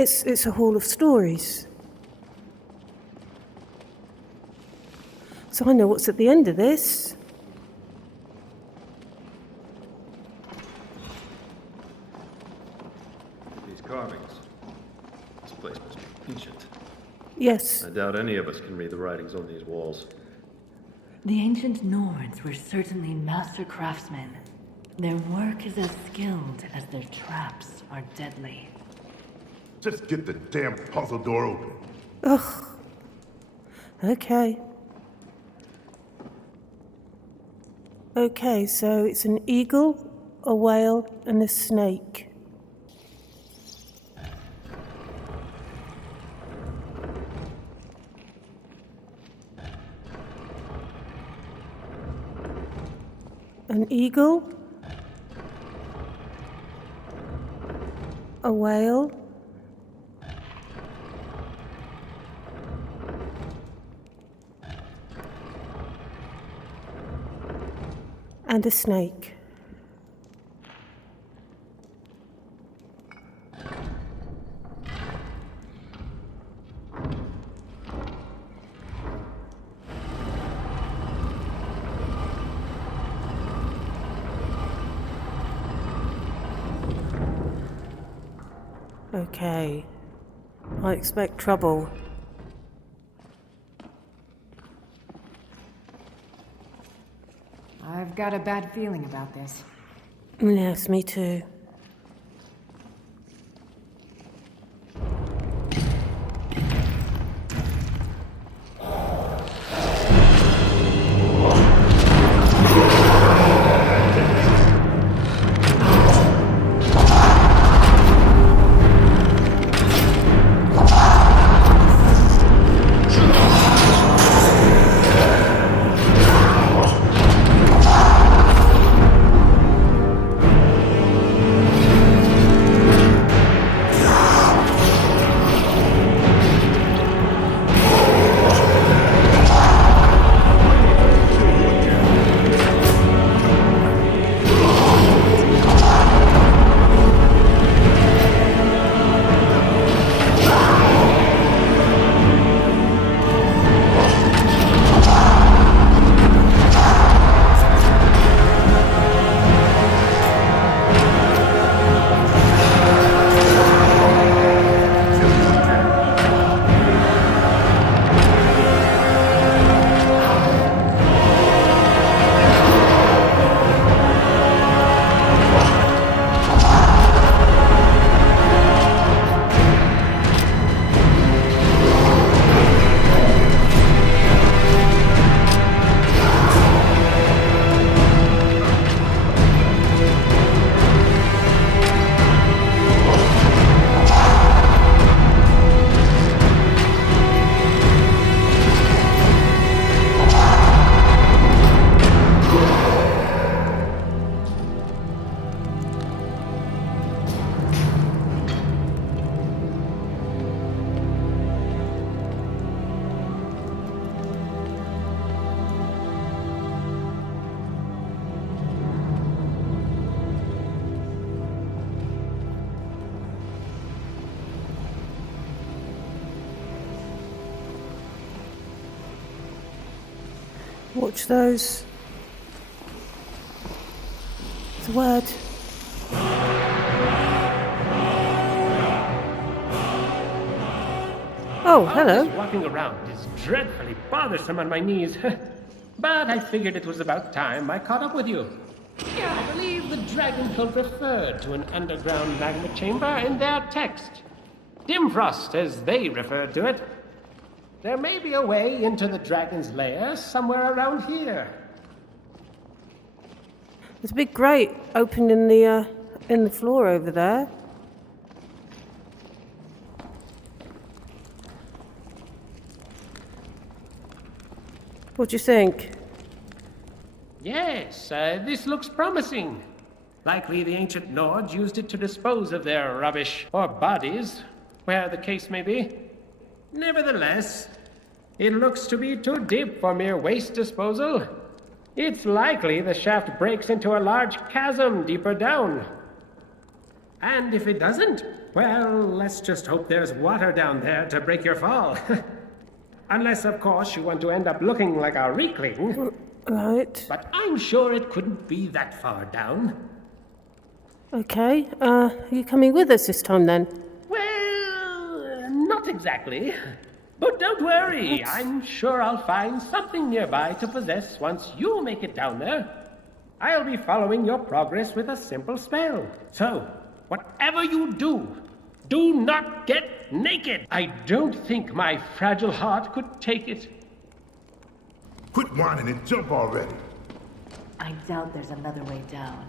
It's a hall of stories. So I know what's at the end of this. These carvings. This place must be ancient. Yes. I doubt any of us can read the writings on these walls. The ancient Nords were certainly master craftsmen. Their work is as skilled as their traps are deadly. Just get the damn puzzle door open. Ugh. Okay. Okay, so it's an eagle, a whale, and a snake. An eagle, a whale, and a snake. Okay. I expect trouble. I've got a bad feeling about this. Yes, me too. Watch those. It's a word. Oh, hello. This walking around is dreadfully bothersome on my knees. But I figured it was about time I caught up with you. I believe the Dragon Cult referred to an underground magma chamber in their text. Dimfrost, as they referred to it. There may be a way into the dragon's lair somewhere around here. There's a big grate open in the floor over there. What do you think? Yes, this looks promising. Likely the ancient Nords used it to dispose of their rubbish, or bodies, where the case may be. Nevertheless, it looks to be too deep for mere waste disposal. It's likely the shaft breaks into a large chasm deeper down. And if it doesn't, well, let's just hope there's water down there to break your fall. Unless, of course, you want to end up looking like a weakling. Right. But I'm sure it couldn't be that far down. Okay, are you coming with us this time then? Well, not exactly. But don't worry, I'm sure I'll find something nearby to possess once you make it down there. I'll be following your progress with a simple spell. So, whatever you do, do not get naked. I don't think my fragile heart could take it. Quit whining and jump already. I doubt there's another way down.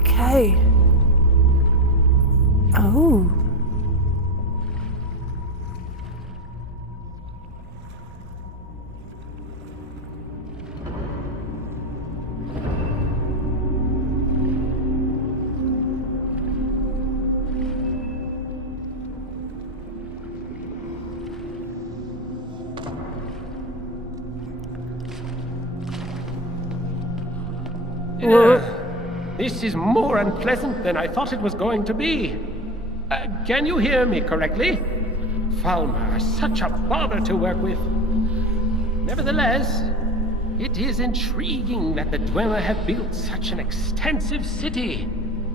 Okay. Oh. This is more unpleasant than I thought it was going to be. Can you hear me correctly? Thalmor is such a bother to work with. Nevertheless, it is intriguing that the Dwemer have built such an extensive city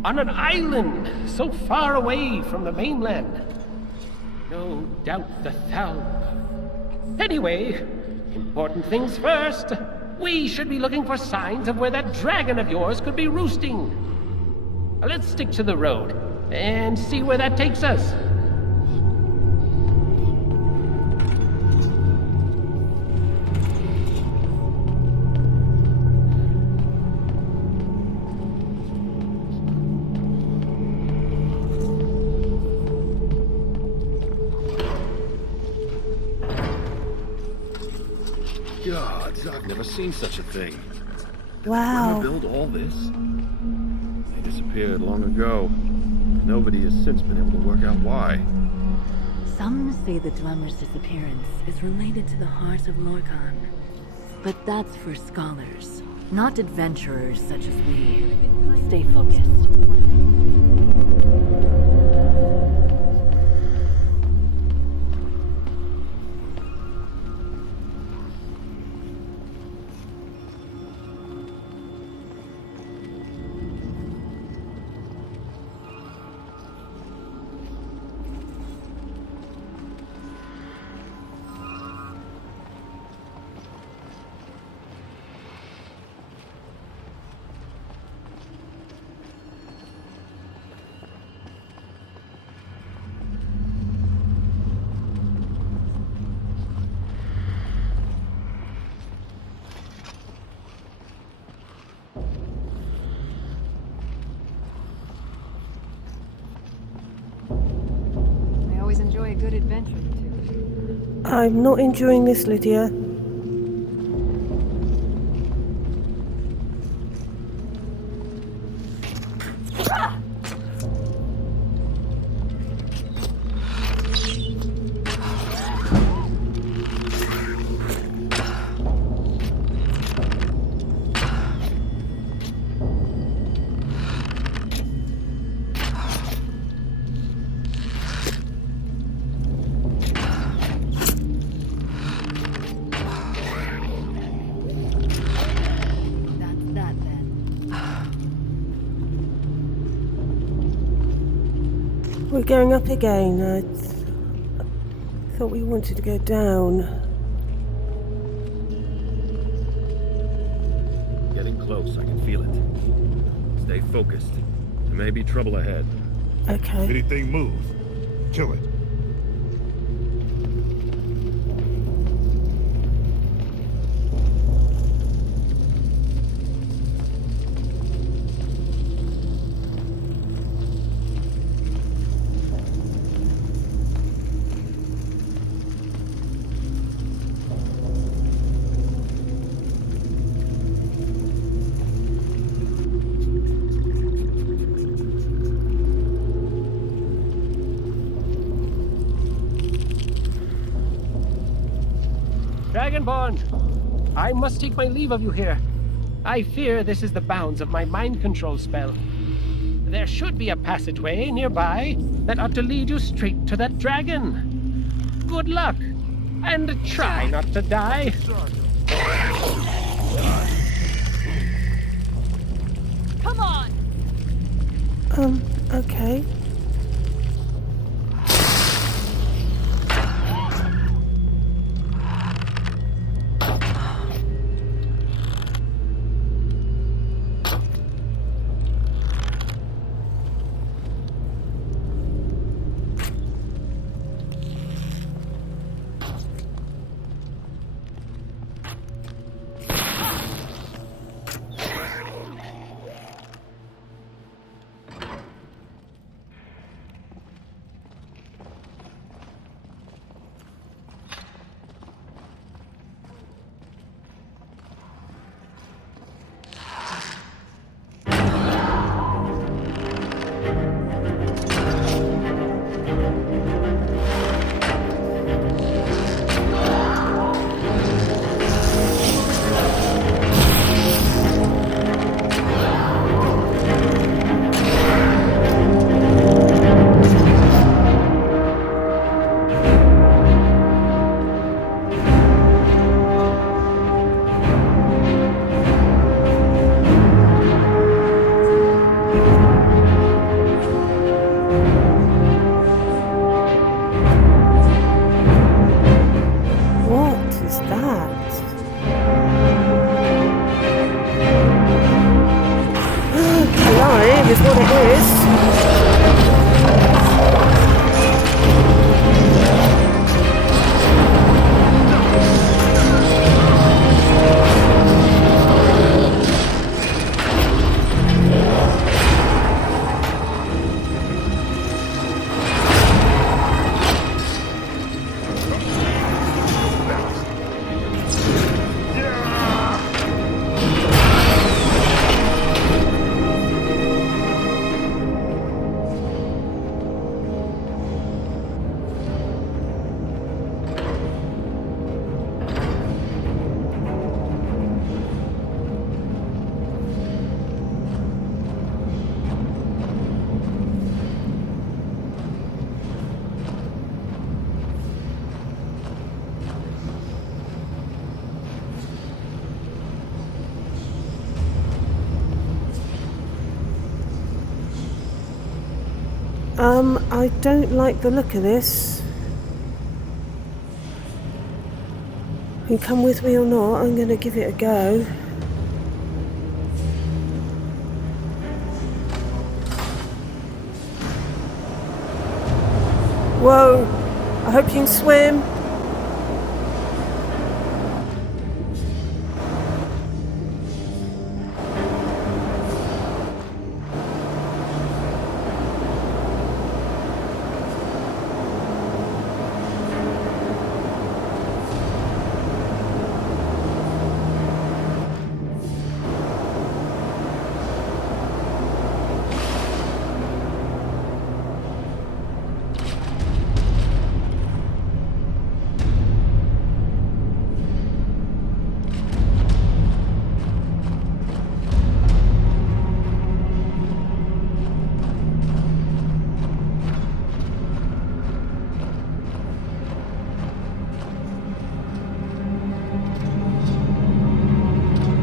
on an island so far away from the mainland. No doubt the Thalmor. Anyway, important things first. We should be looking for signs of where that dragon of yours could be roosting. Let's stick to the road and see where that takes us. Gods, I've never seen such a thing. Wow. Did Dwemer build all this? They disappeared long ago. Nobody has since been able to work out why. Some say the Dwemer's disappearance is related to the heart of Lorkhan. But that's for scholars, not adventurers such as we. Stay focused. Enjoy a good adventure too. I'm not enjoying this, Lydia. We're going up again. I thought we wanted to go down. Getting close, I can feel it. Stay focused. There may be trouble ahead. Okay. If anything moves, kill it. Dragonborn, I must take my leave of you here. I fear this is the bounds of my mind control spell. There should be a passageway nearby that ought to lead you straight to that dragon. Good luck, and try not to die. Come on! Okay. is what it is. I don't like the look of this. You can come with me or not, I'm going to give it a go. Whoa! I hope you can swim.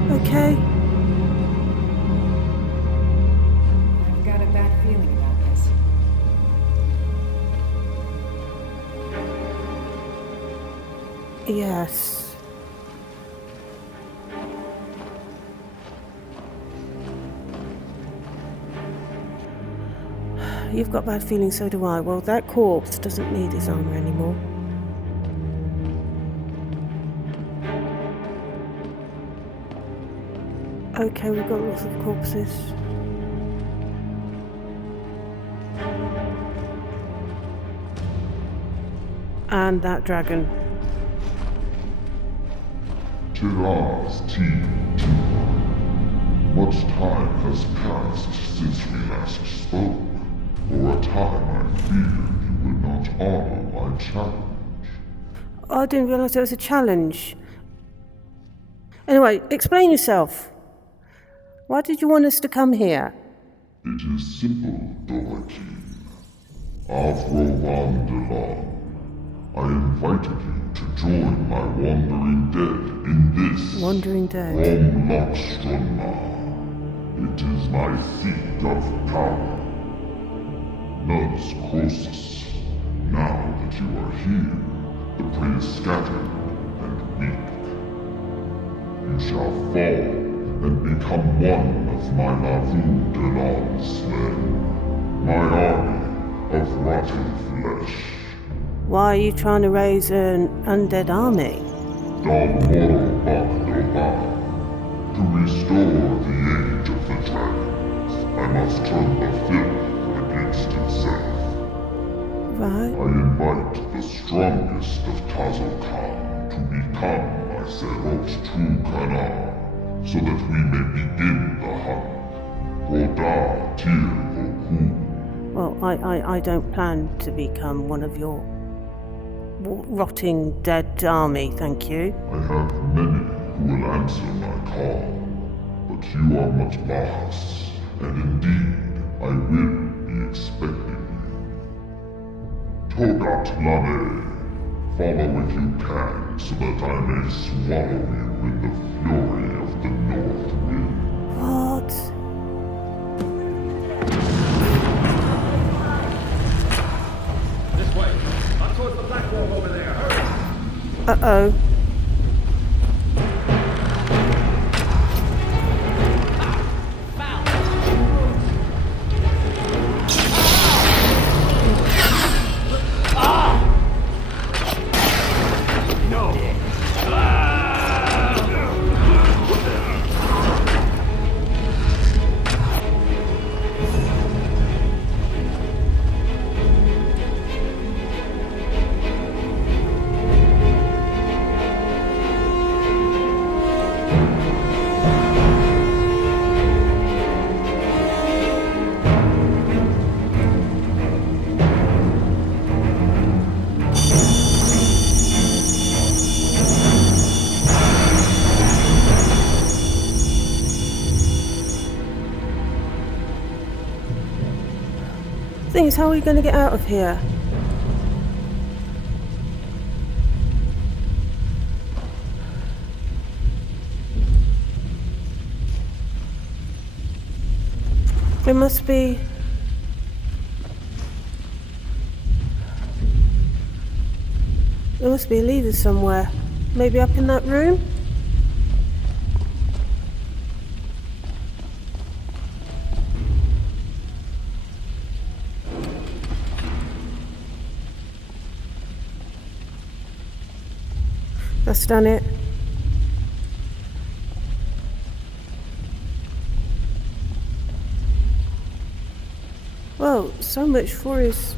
Okay. I've got a bad feeling about this. Yes. You've got bad feelings, so do I. Well, that corpse doesn't need his armor anymore. Okay, we've got lots of corpses. And that dragon. Tirar's team, too. Much time has passed since we last spoke. For a time I feared you would not honor my challenge. Oh, I didn't realise there was a challenge. Anyway, explain yourself. Why did you want us to come here? It is simple, Dovahkiin. Avrovan Delon. I invited you to join my wandering dead in this Wandering dead. From Lokstrunma. It is my seat of power. Nuds Croesus. Now that you are here, the prey is scattered and weak. You shall fall and become one of my Lavu Delon's men. My army of rotting flesh. Why are you trying to raise an undead army? Thalmor Embassy. To restore the age of the dragons, I must turn the filth against itself. Right. I invite the strongest of Tazokhan to become my Serot Trukanar, so that we may begin the hunt. Roda Tir Voku. Well, I don't plan to become one of your rotting dead army, thank you. I have many who will answer my call, but you are much lost, and indeed, I will be expecting you. Togat Lame, follow if you can, so that I may swallow you in the fury of the North Wind. What? This way. Up towards the platform over there. Hurry! Uh-oh. Thing is, how are we going to get out of here? There must be... There must be a lever somewhere. Maybe up in that room? That's done it. Well, so much for his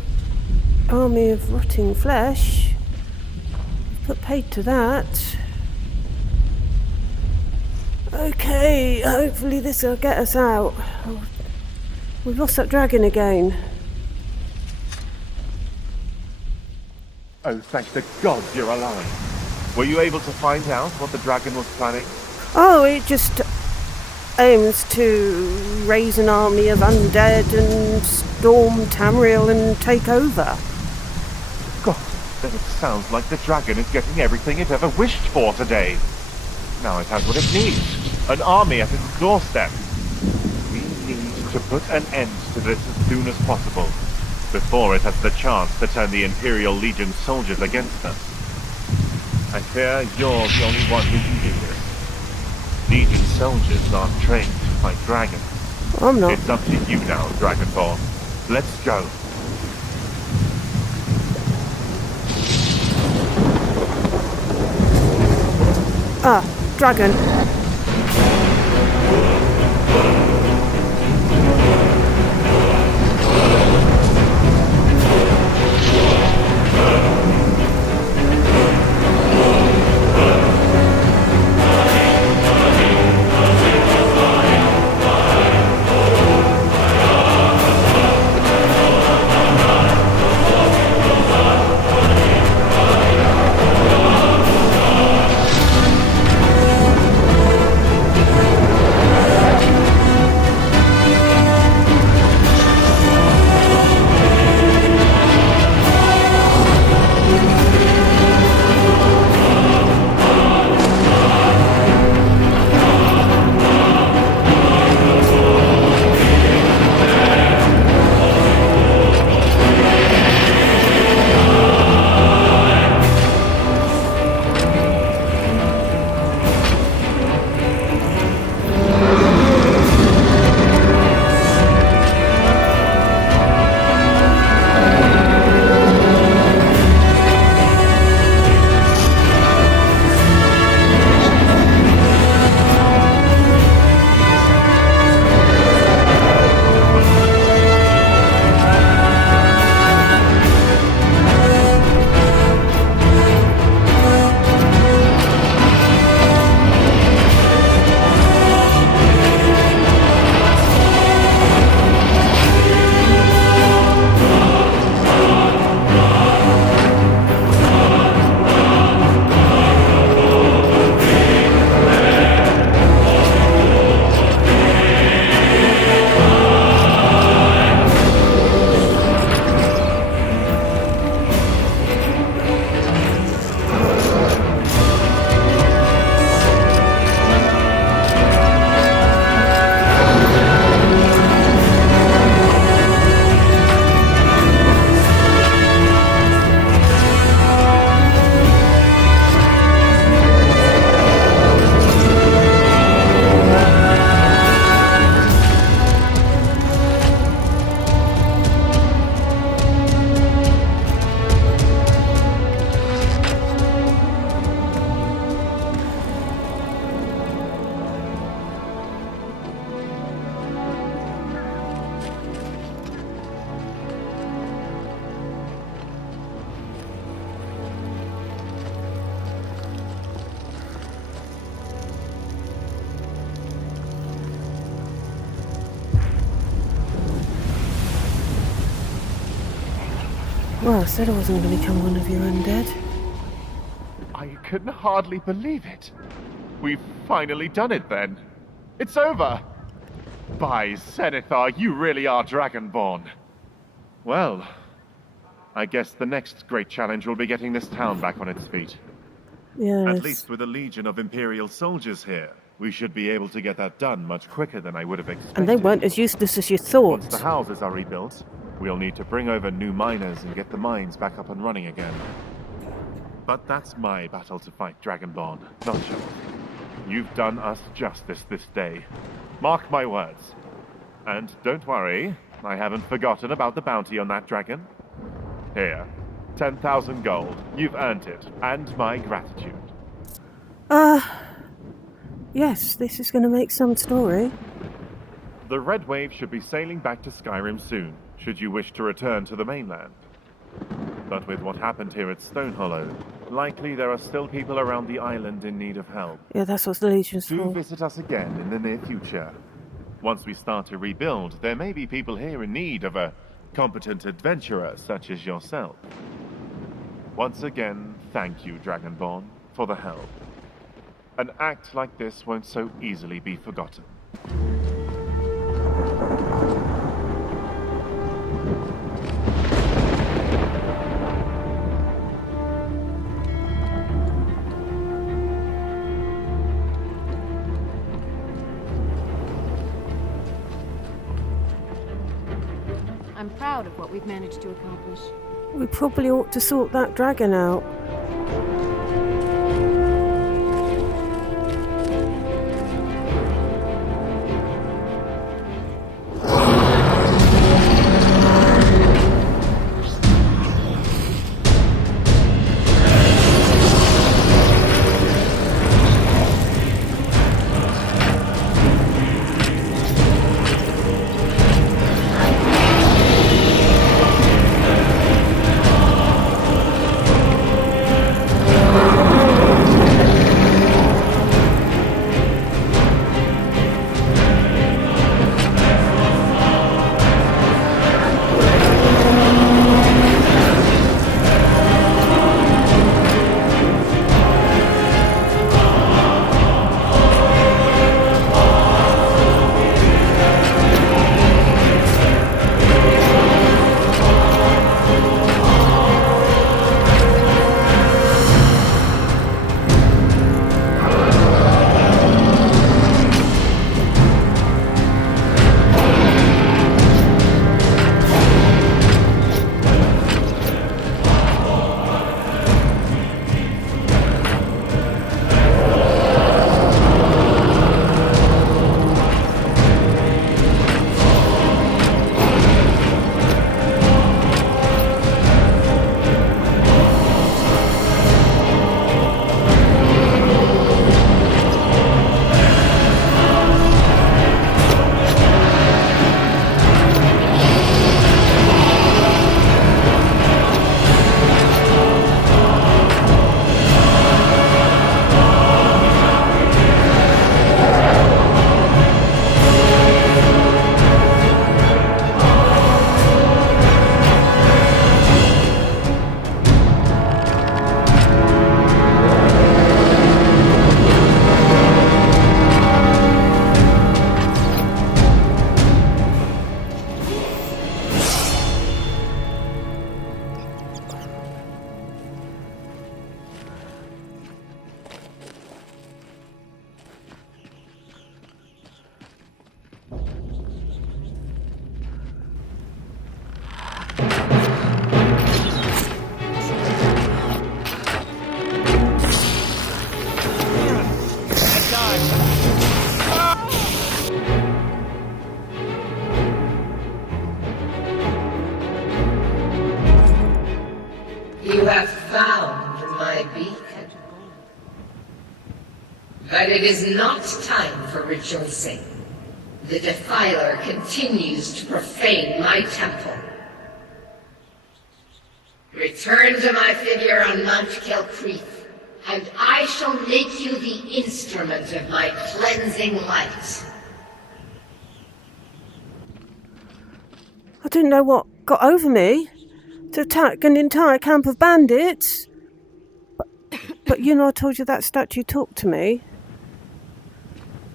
army of rotting flesh. Put paid to that. Okay, hopefully this will get us out. Oh, we've lost that dragon again. Oh, thank the gods you're alive. Were you able to find out what the dragon was planning? Oh, it just aims to raise an army of undead and storm Tamriel and take over. God, then it sounds like the dragon is getting everything it ever wished for today. Now it has what it needs. An army at its doorstep. We need to put an end to this as soon as possible, before it has the chance to turn the Imperial Legion soldiers against us. I fear you're the only one who can do this. Legion soldiers aren't trained to fight dragons. I'm not. It's up to you now, Dragonborn. Let's go. Ah, dragon. Well, I said I wasn't going to become one of your undead. I can hardly believe it. We've finally done it then. It's over. By Zenithar, you really are Dragonborn. Well, I guess the next great challenge will be getting this town back on its feet. Yes. At least with a legion of Imperial soldiers here, we should be able to get that done much quicker than I would have expected. And they weren't as useless as you thought. Once the houses are rebuilt, we'll need to bring over new miners and get the mines back up and running again. But that's my battle to fight, Dragonborn, not yours. You've done us justice this day. Mark my words. And don't worry, I haven't forgotten about the bounty on that dragon. Here, 10,000 gold. You've earned it, and my gratitude. Yes, this is going to make some story. The Red Wave should be sailing back to Skyrim soon, should you wish to return to the mainland. But with what happened here at Stonehollow, likely there are still people around the island in need of help. Yeah, that's what the Legion's Do for. visit us again in the near future. Once we start to rebuild, there may be people here in need of a competent adventurer such as yourself. Once again, thank you, Dragonborn, for the help. An act like this won't so easily be forgotten. I'm proud of what we've managed to accomplish. We probably ought to sort that dragon out. You have found my beacon. But it is not time for rejoicing. The Defiler continues to profane my temple. Return to my figure on Mount Kelcreath, and I shall make you the instrument of my cleansing light. I didn't know what got over me to attack an entire camp of bandits. But you know, I told you that statue talked to me.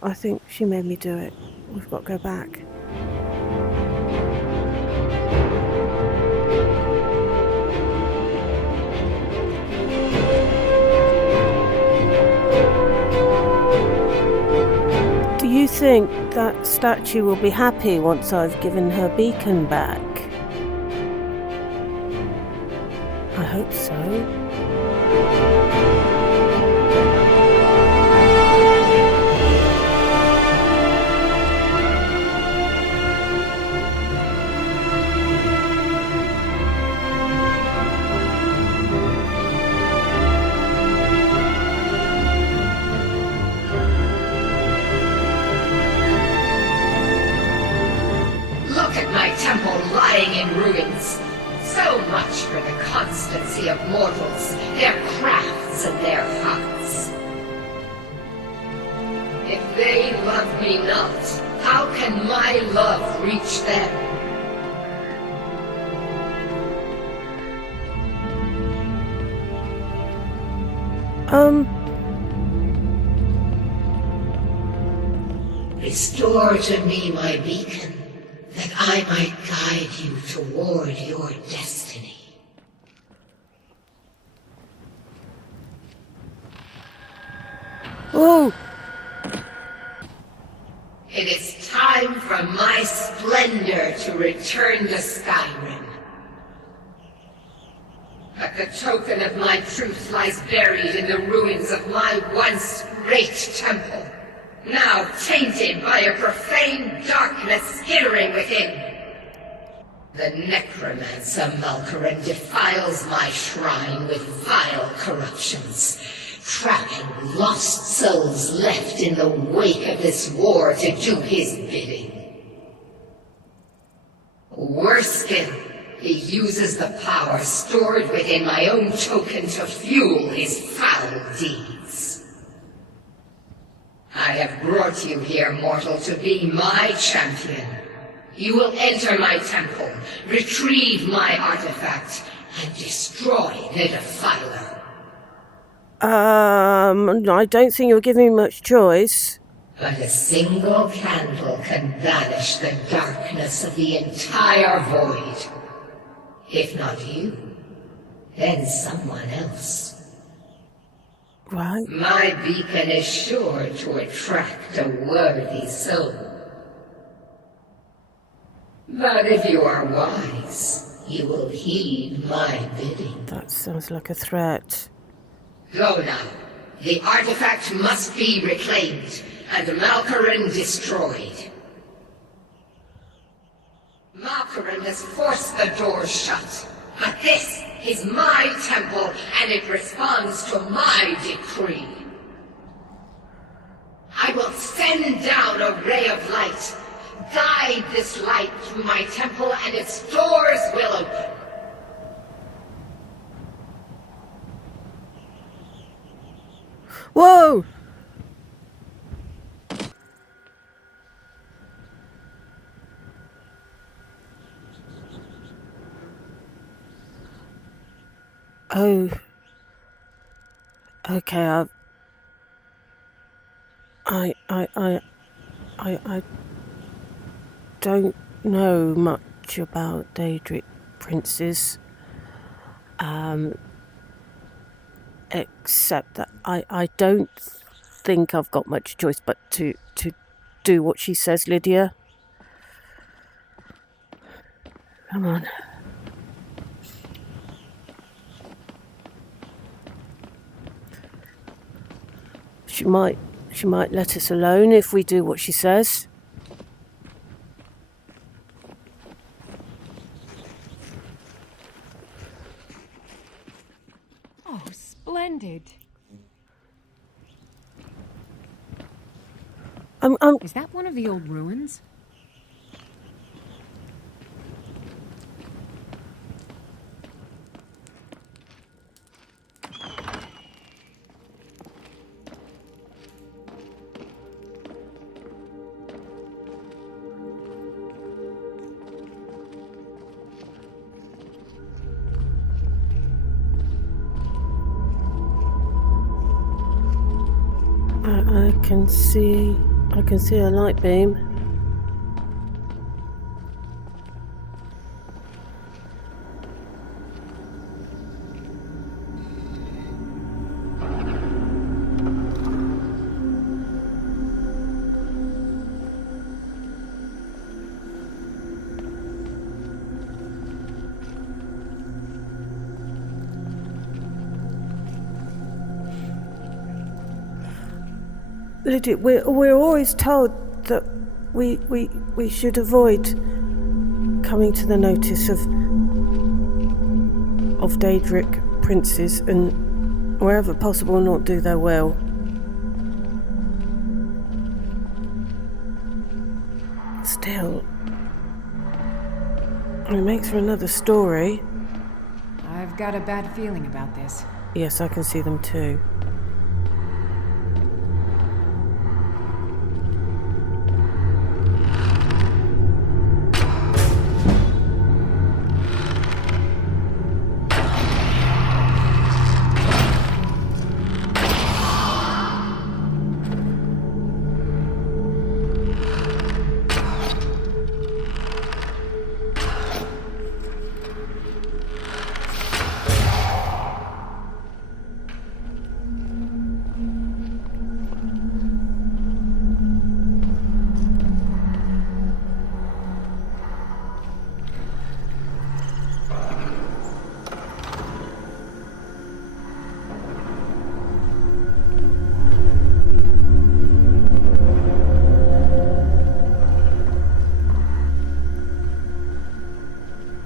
I think she made me do it. We've got to go back. you think that statue will be happy once I've given her beacon back? I hope so. Lying in ruins. So much for the constancy of mortals, their crafts and their hearts. If they love me not, how can my love reach them? Restore to me my beacon, that I might guide you toward your destiny. Oh! It is time for my splendor to return to Skyrim. But the token of my truth lies buried in the ruins of my once great temple, now tainted by a profane darkness skittering within. The necromancer Malkaran defiles my shrine with vile corruptions, trapping lost souls left in the wake of this war to do his bidding. Worse still, he uses the power stored within my own token to fuel his foul deeds. I have brought you here, mortal, to be my champion. You will enter my temple, retrieve my artifact, and destroy the Defiler. I don't think you're giving me much choice. But a single candle can banish the darkness of the entire void. If not you, then someone else. Right. My beacon is sure to attract a worthy soul. But if you are wise, you will heed my bidding. That sounds like a threat. Go now. The artifact must be reclaimed, and Malkaran destroyed. Malkaran has forced the doors shut, but this is my temple, and it responds to my decree. I will send down a ray of light. Guide this light through my temple, and its doors will open. Whoa! Oh. Okay, I don't know much about Daedric princes. Except that I don't think I've got much choice but to do what she says, Lydia. Come on. She might let us alone if we do what she says. Oh, splendid. Is that one of the old ruins? I can see a light beam. Lydia, we're always told that we should avoid coming to the notice of Daedric princes and wherever possible not do their will. Still, it makes for another story. I've got a bad feeling about this. Yes, I can see them too.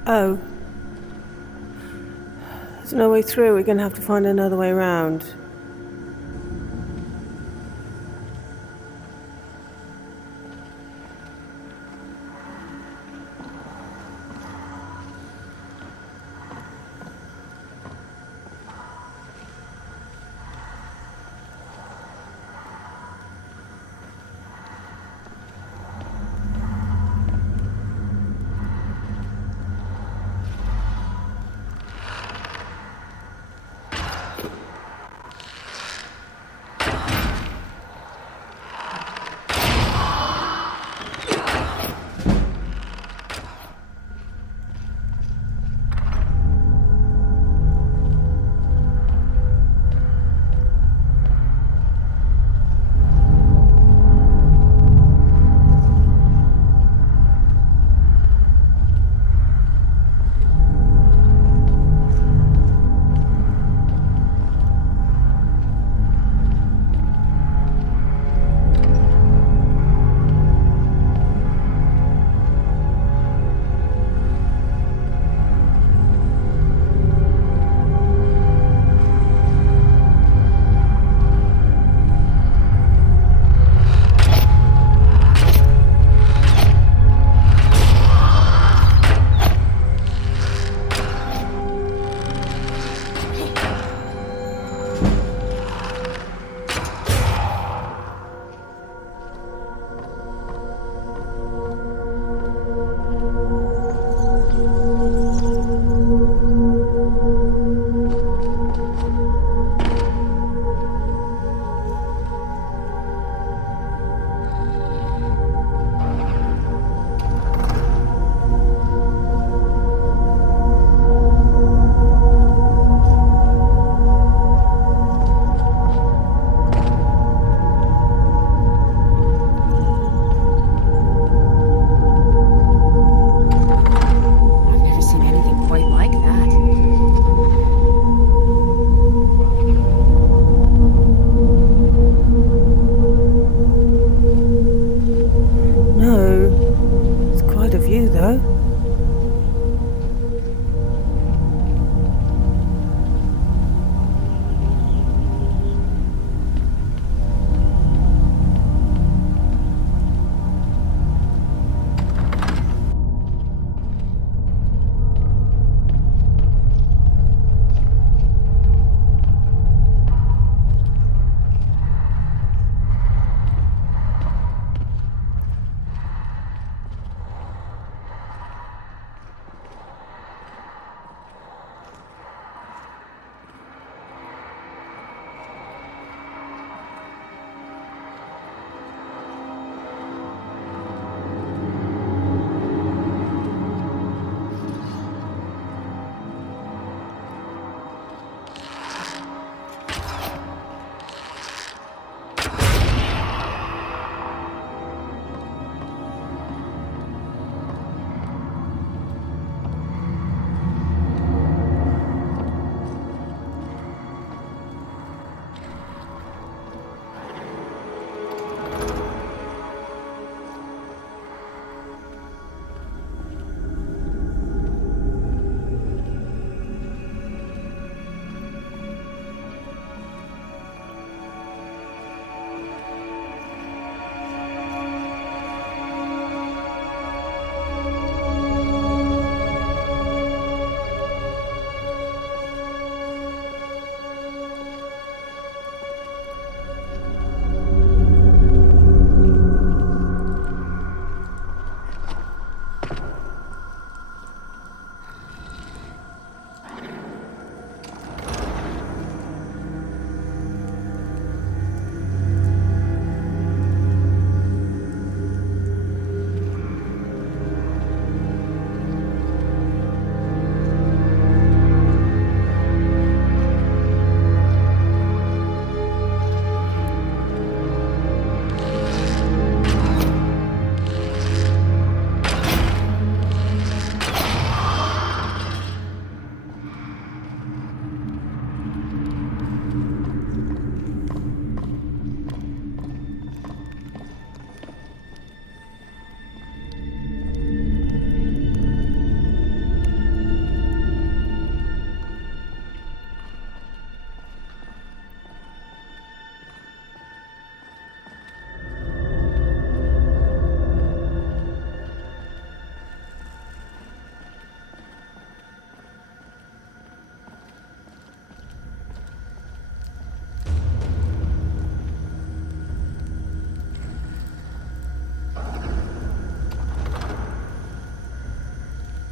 Oh. There's no way through. We're going to have to find another way around.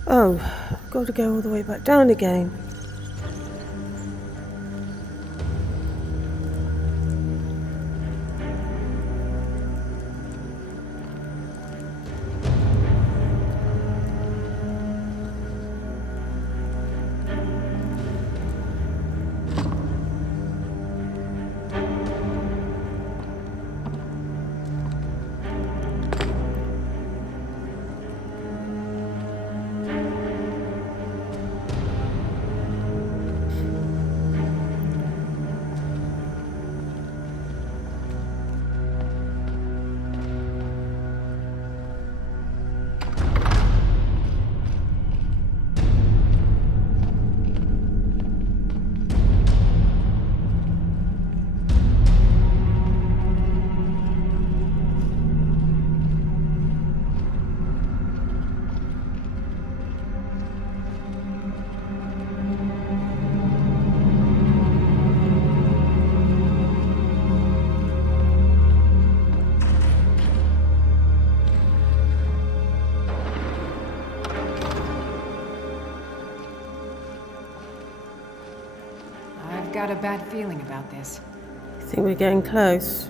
Oh, I've got to go all the way back down again. Got a bad feeling about this. I think we're getting close.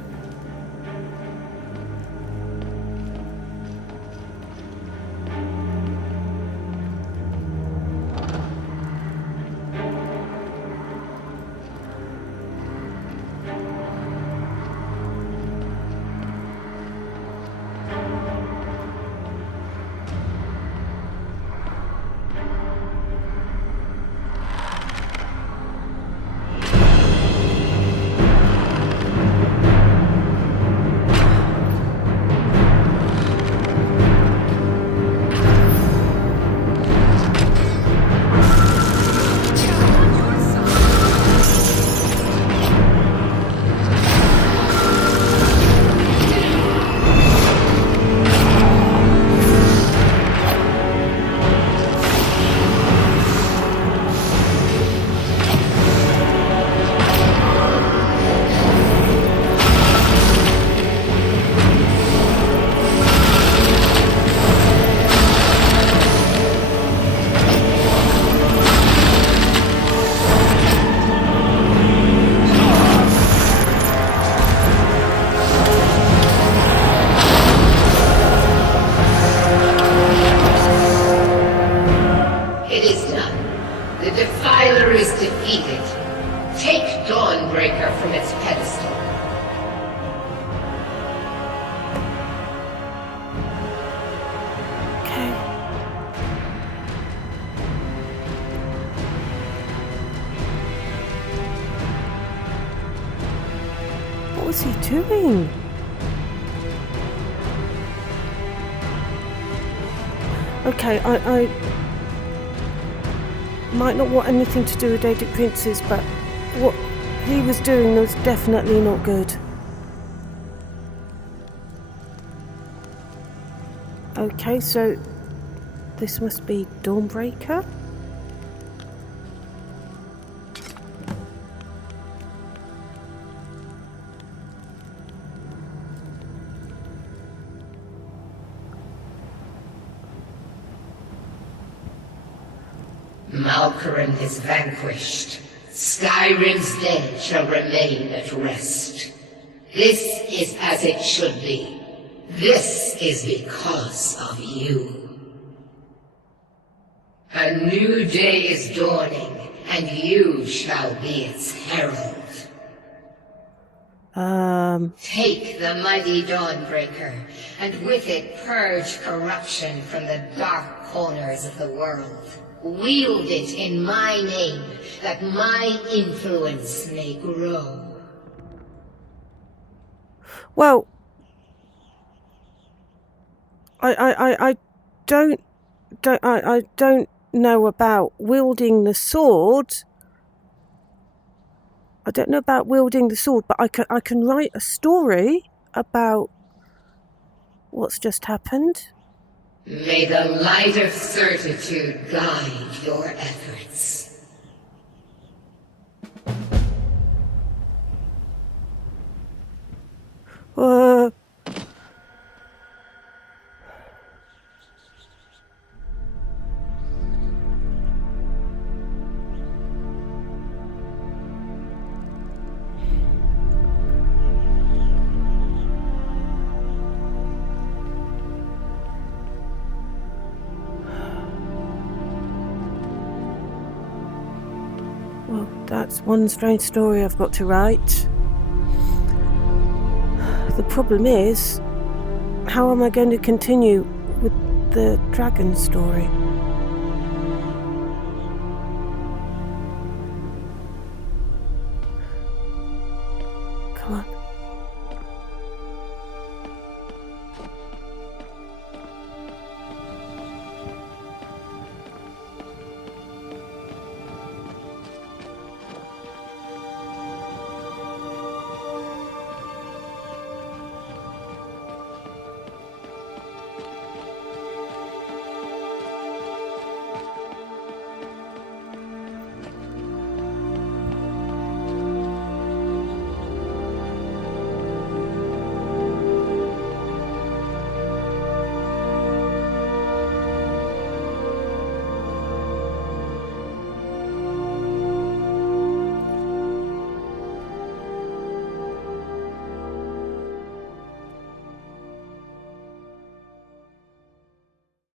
What's he doing? Okay, I might not want anything to do with Daedric Princes, but what he was doing was definitely not good. Okay, so this must be Dawnbreaker? Malkoran is vanquished. Skyrim's dead shall remain at rest. This is as it should be. This is because of you. A new day is dawning, and you shall be its herald. Take the mighty Dawnbreaker, and with it purge corruption from the dark corners of the world. Wield it in my name, that my influence may grow. Well, I don't know about wielding the sword. I don't know about wielding the sword, but I can write a story about what's just happened. May the light of certitude guide your efforts. that's one strange story I've got to write. The problem is, how am I going to continue with the dragon story?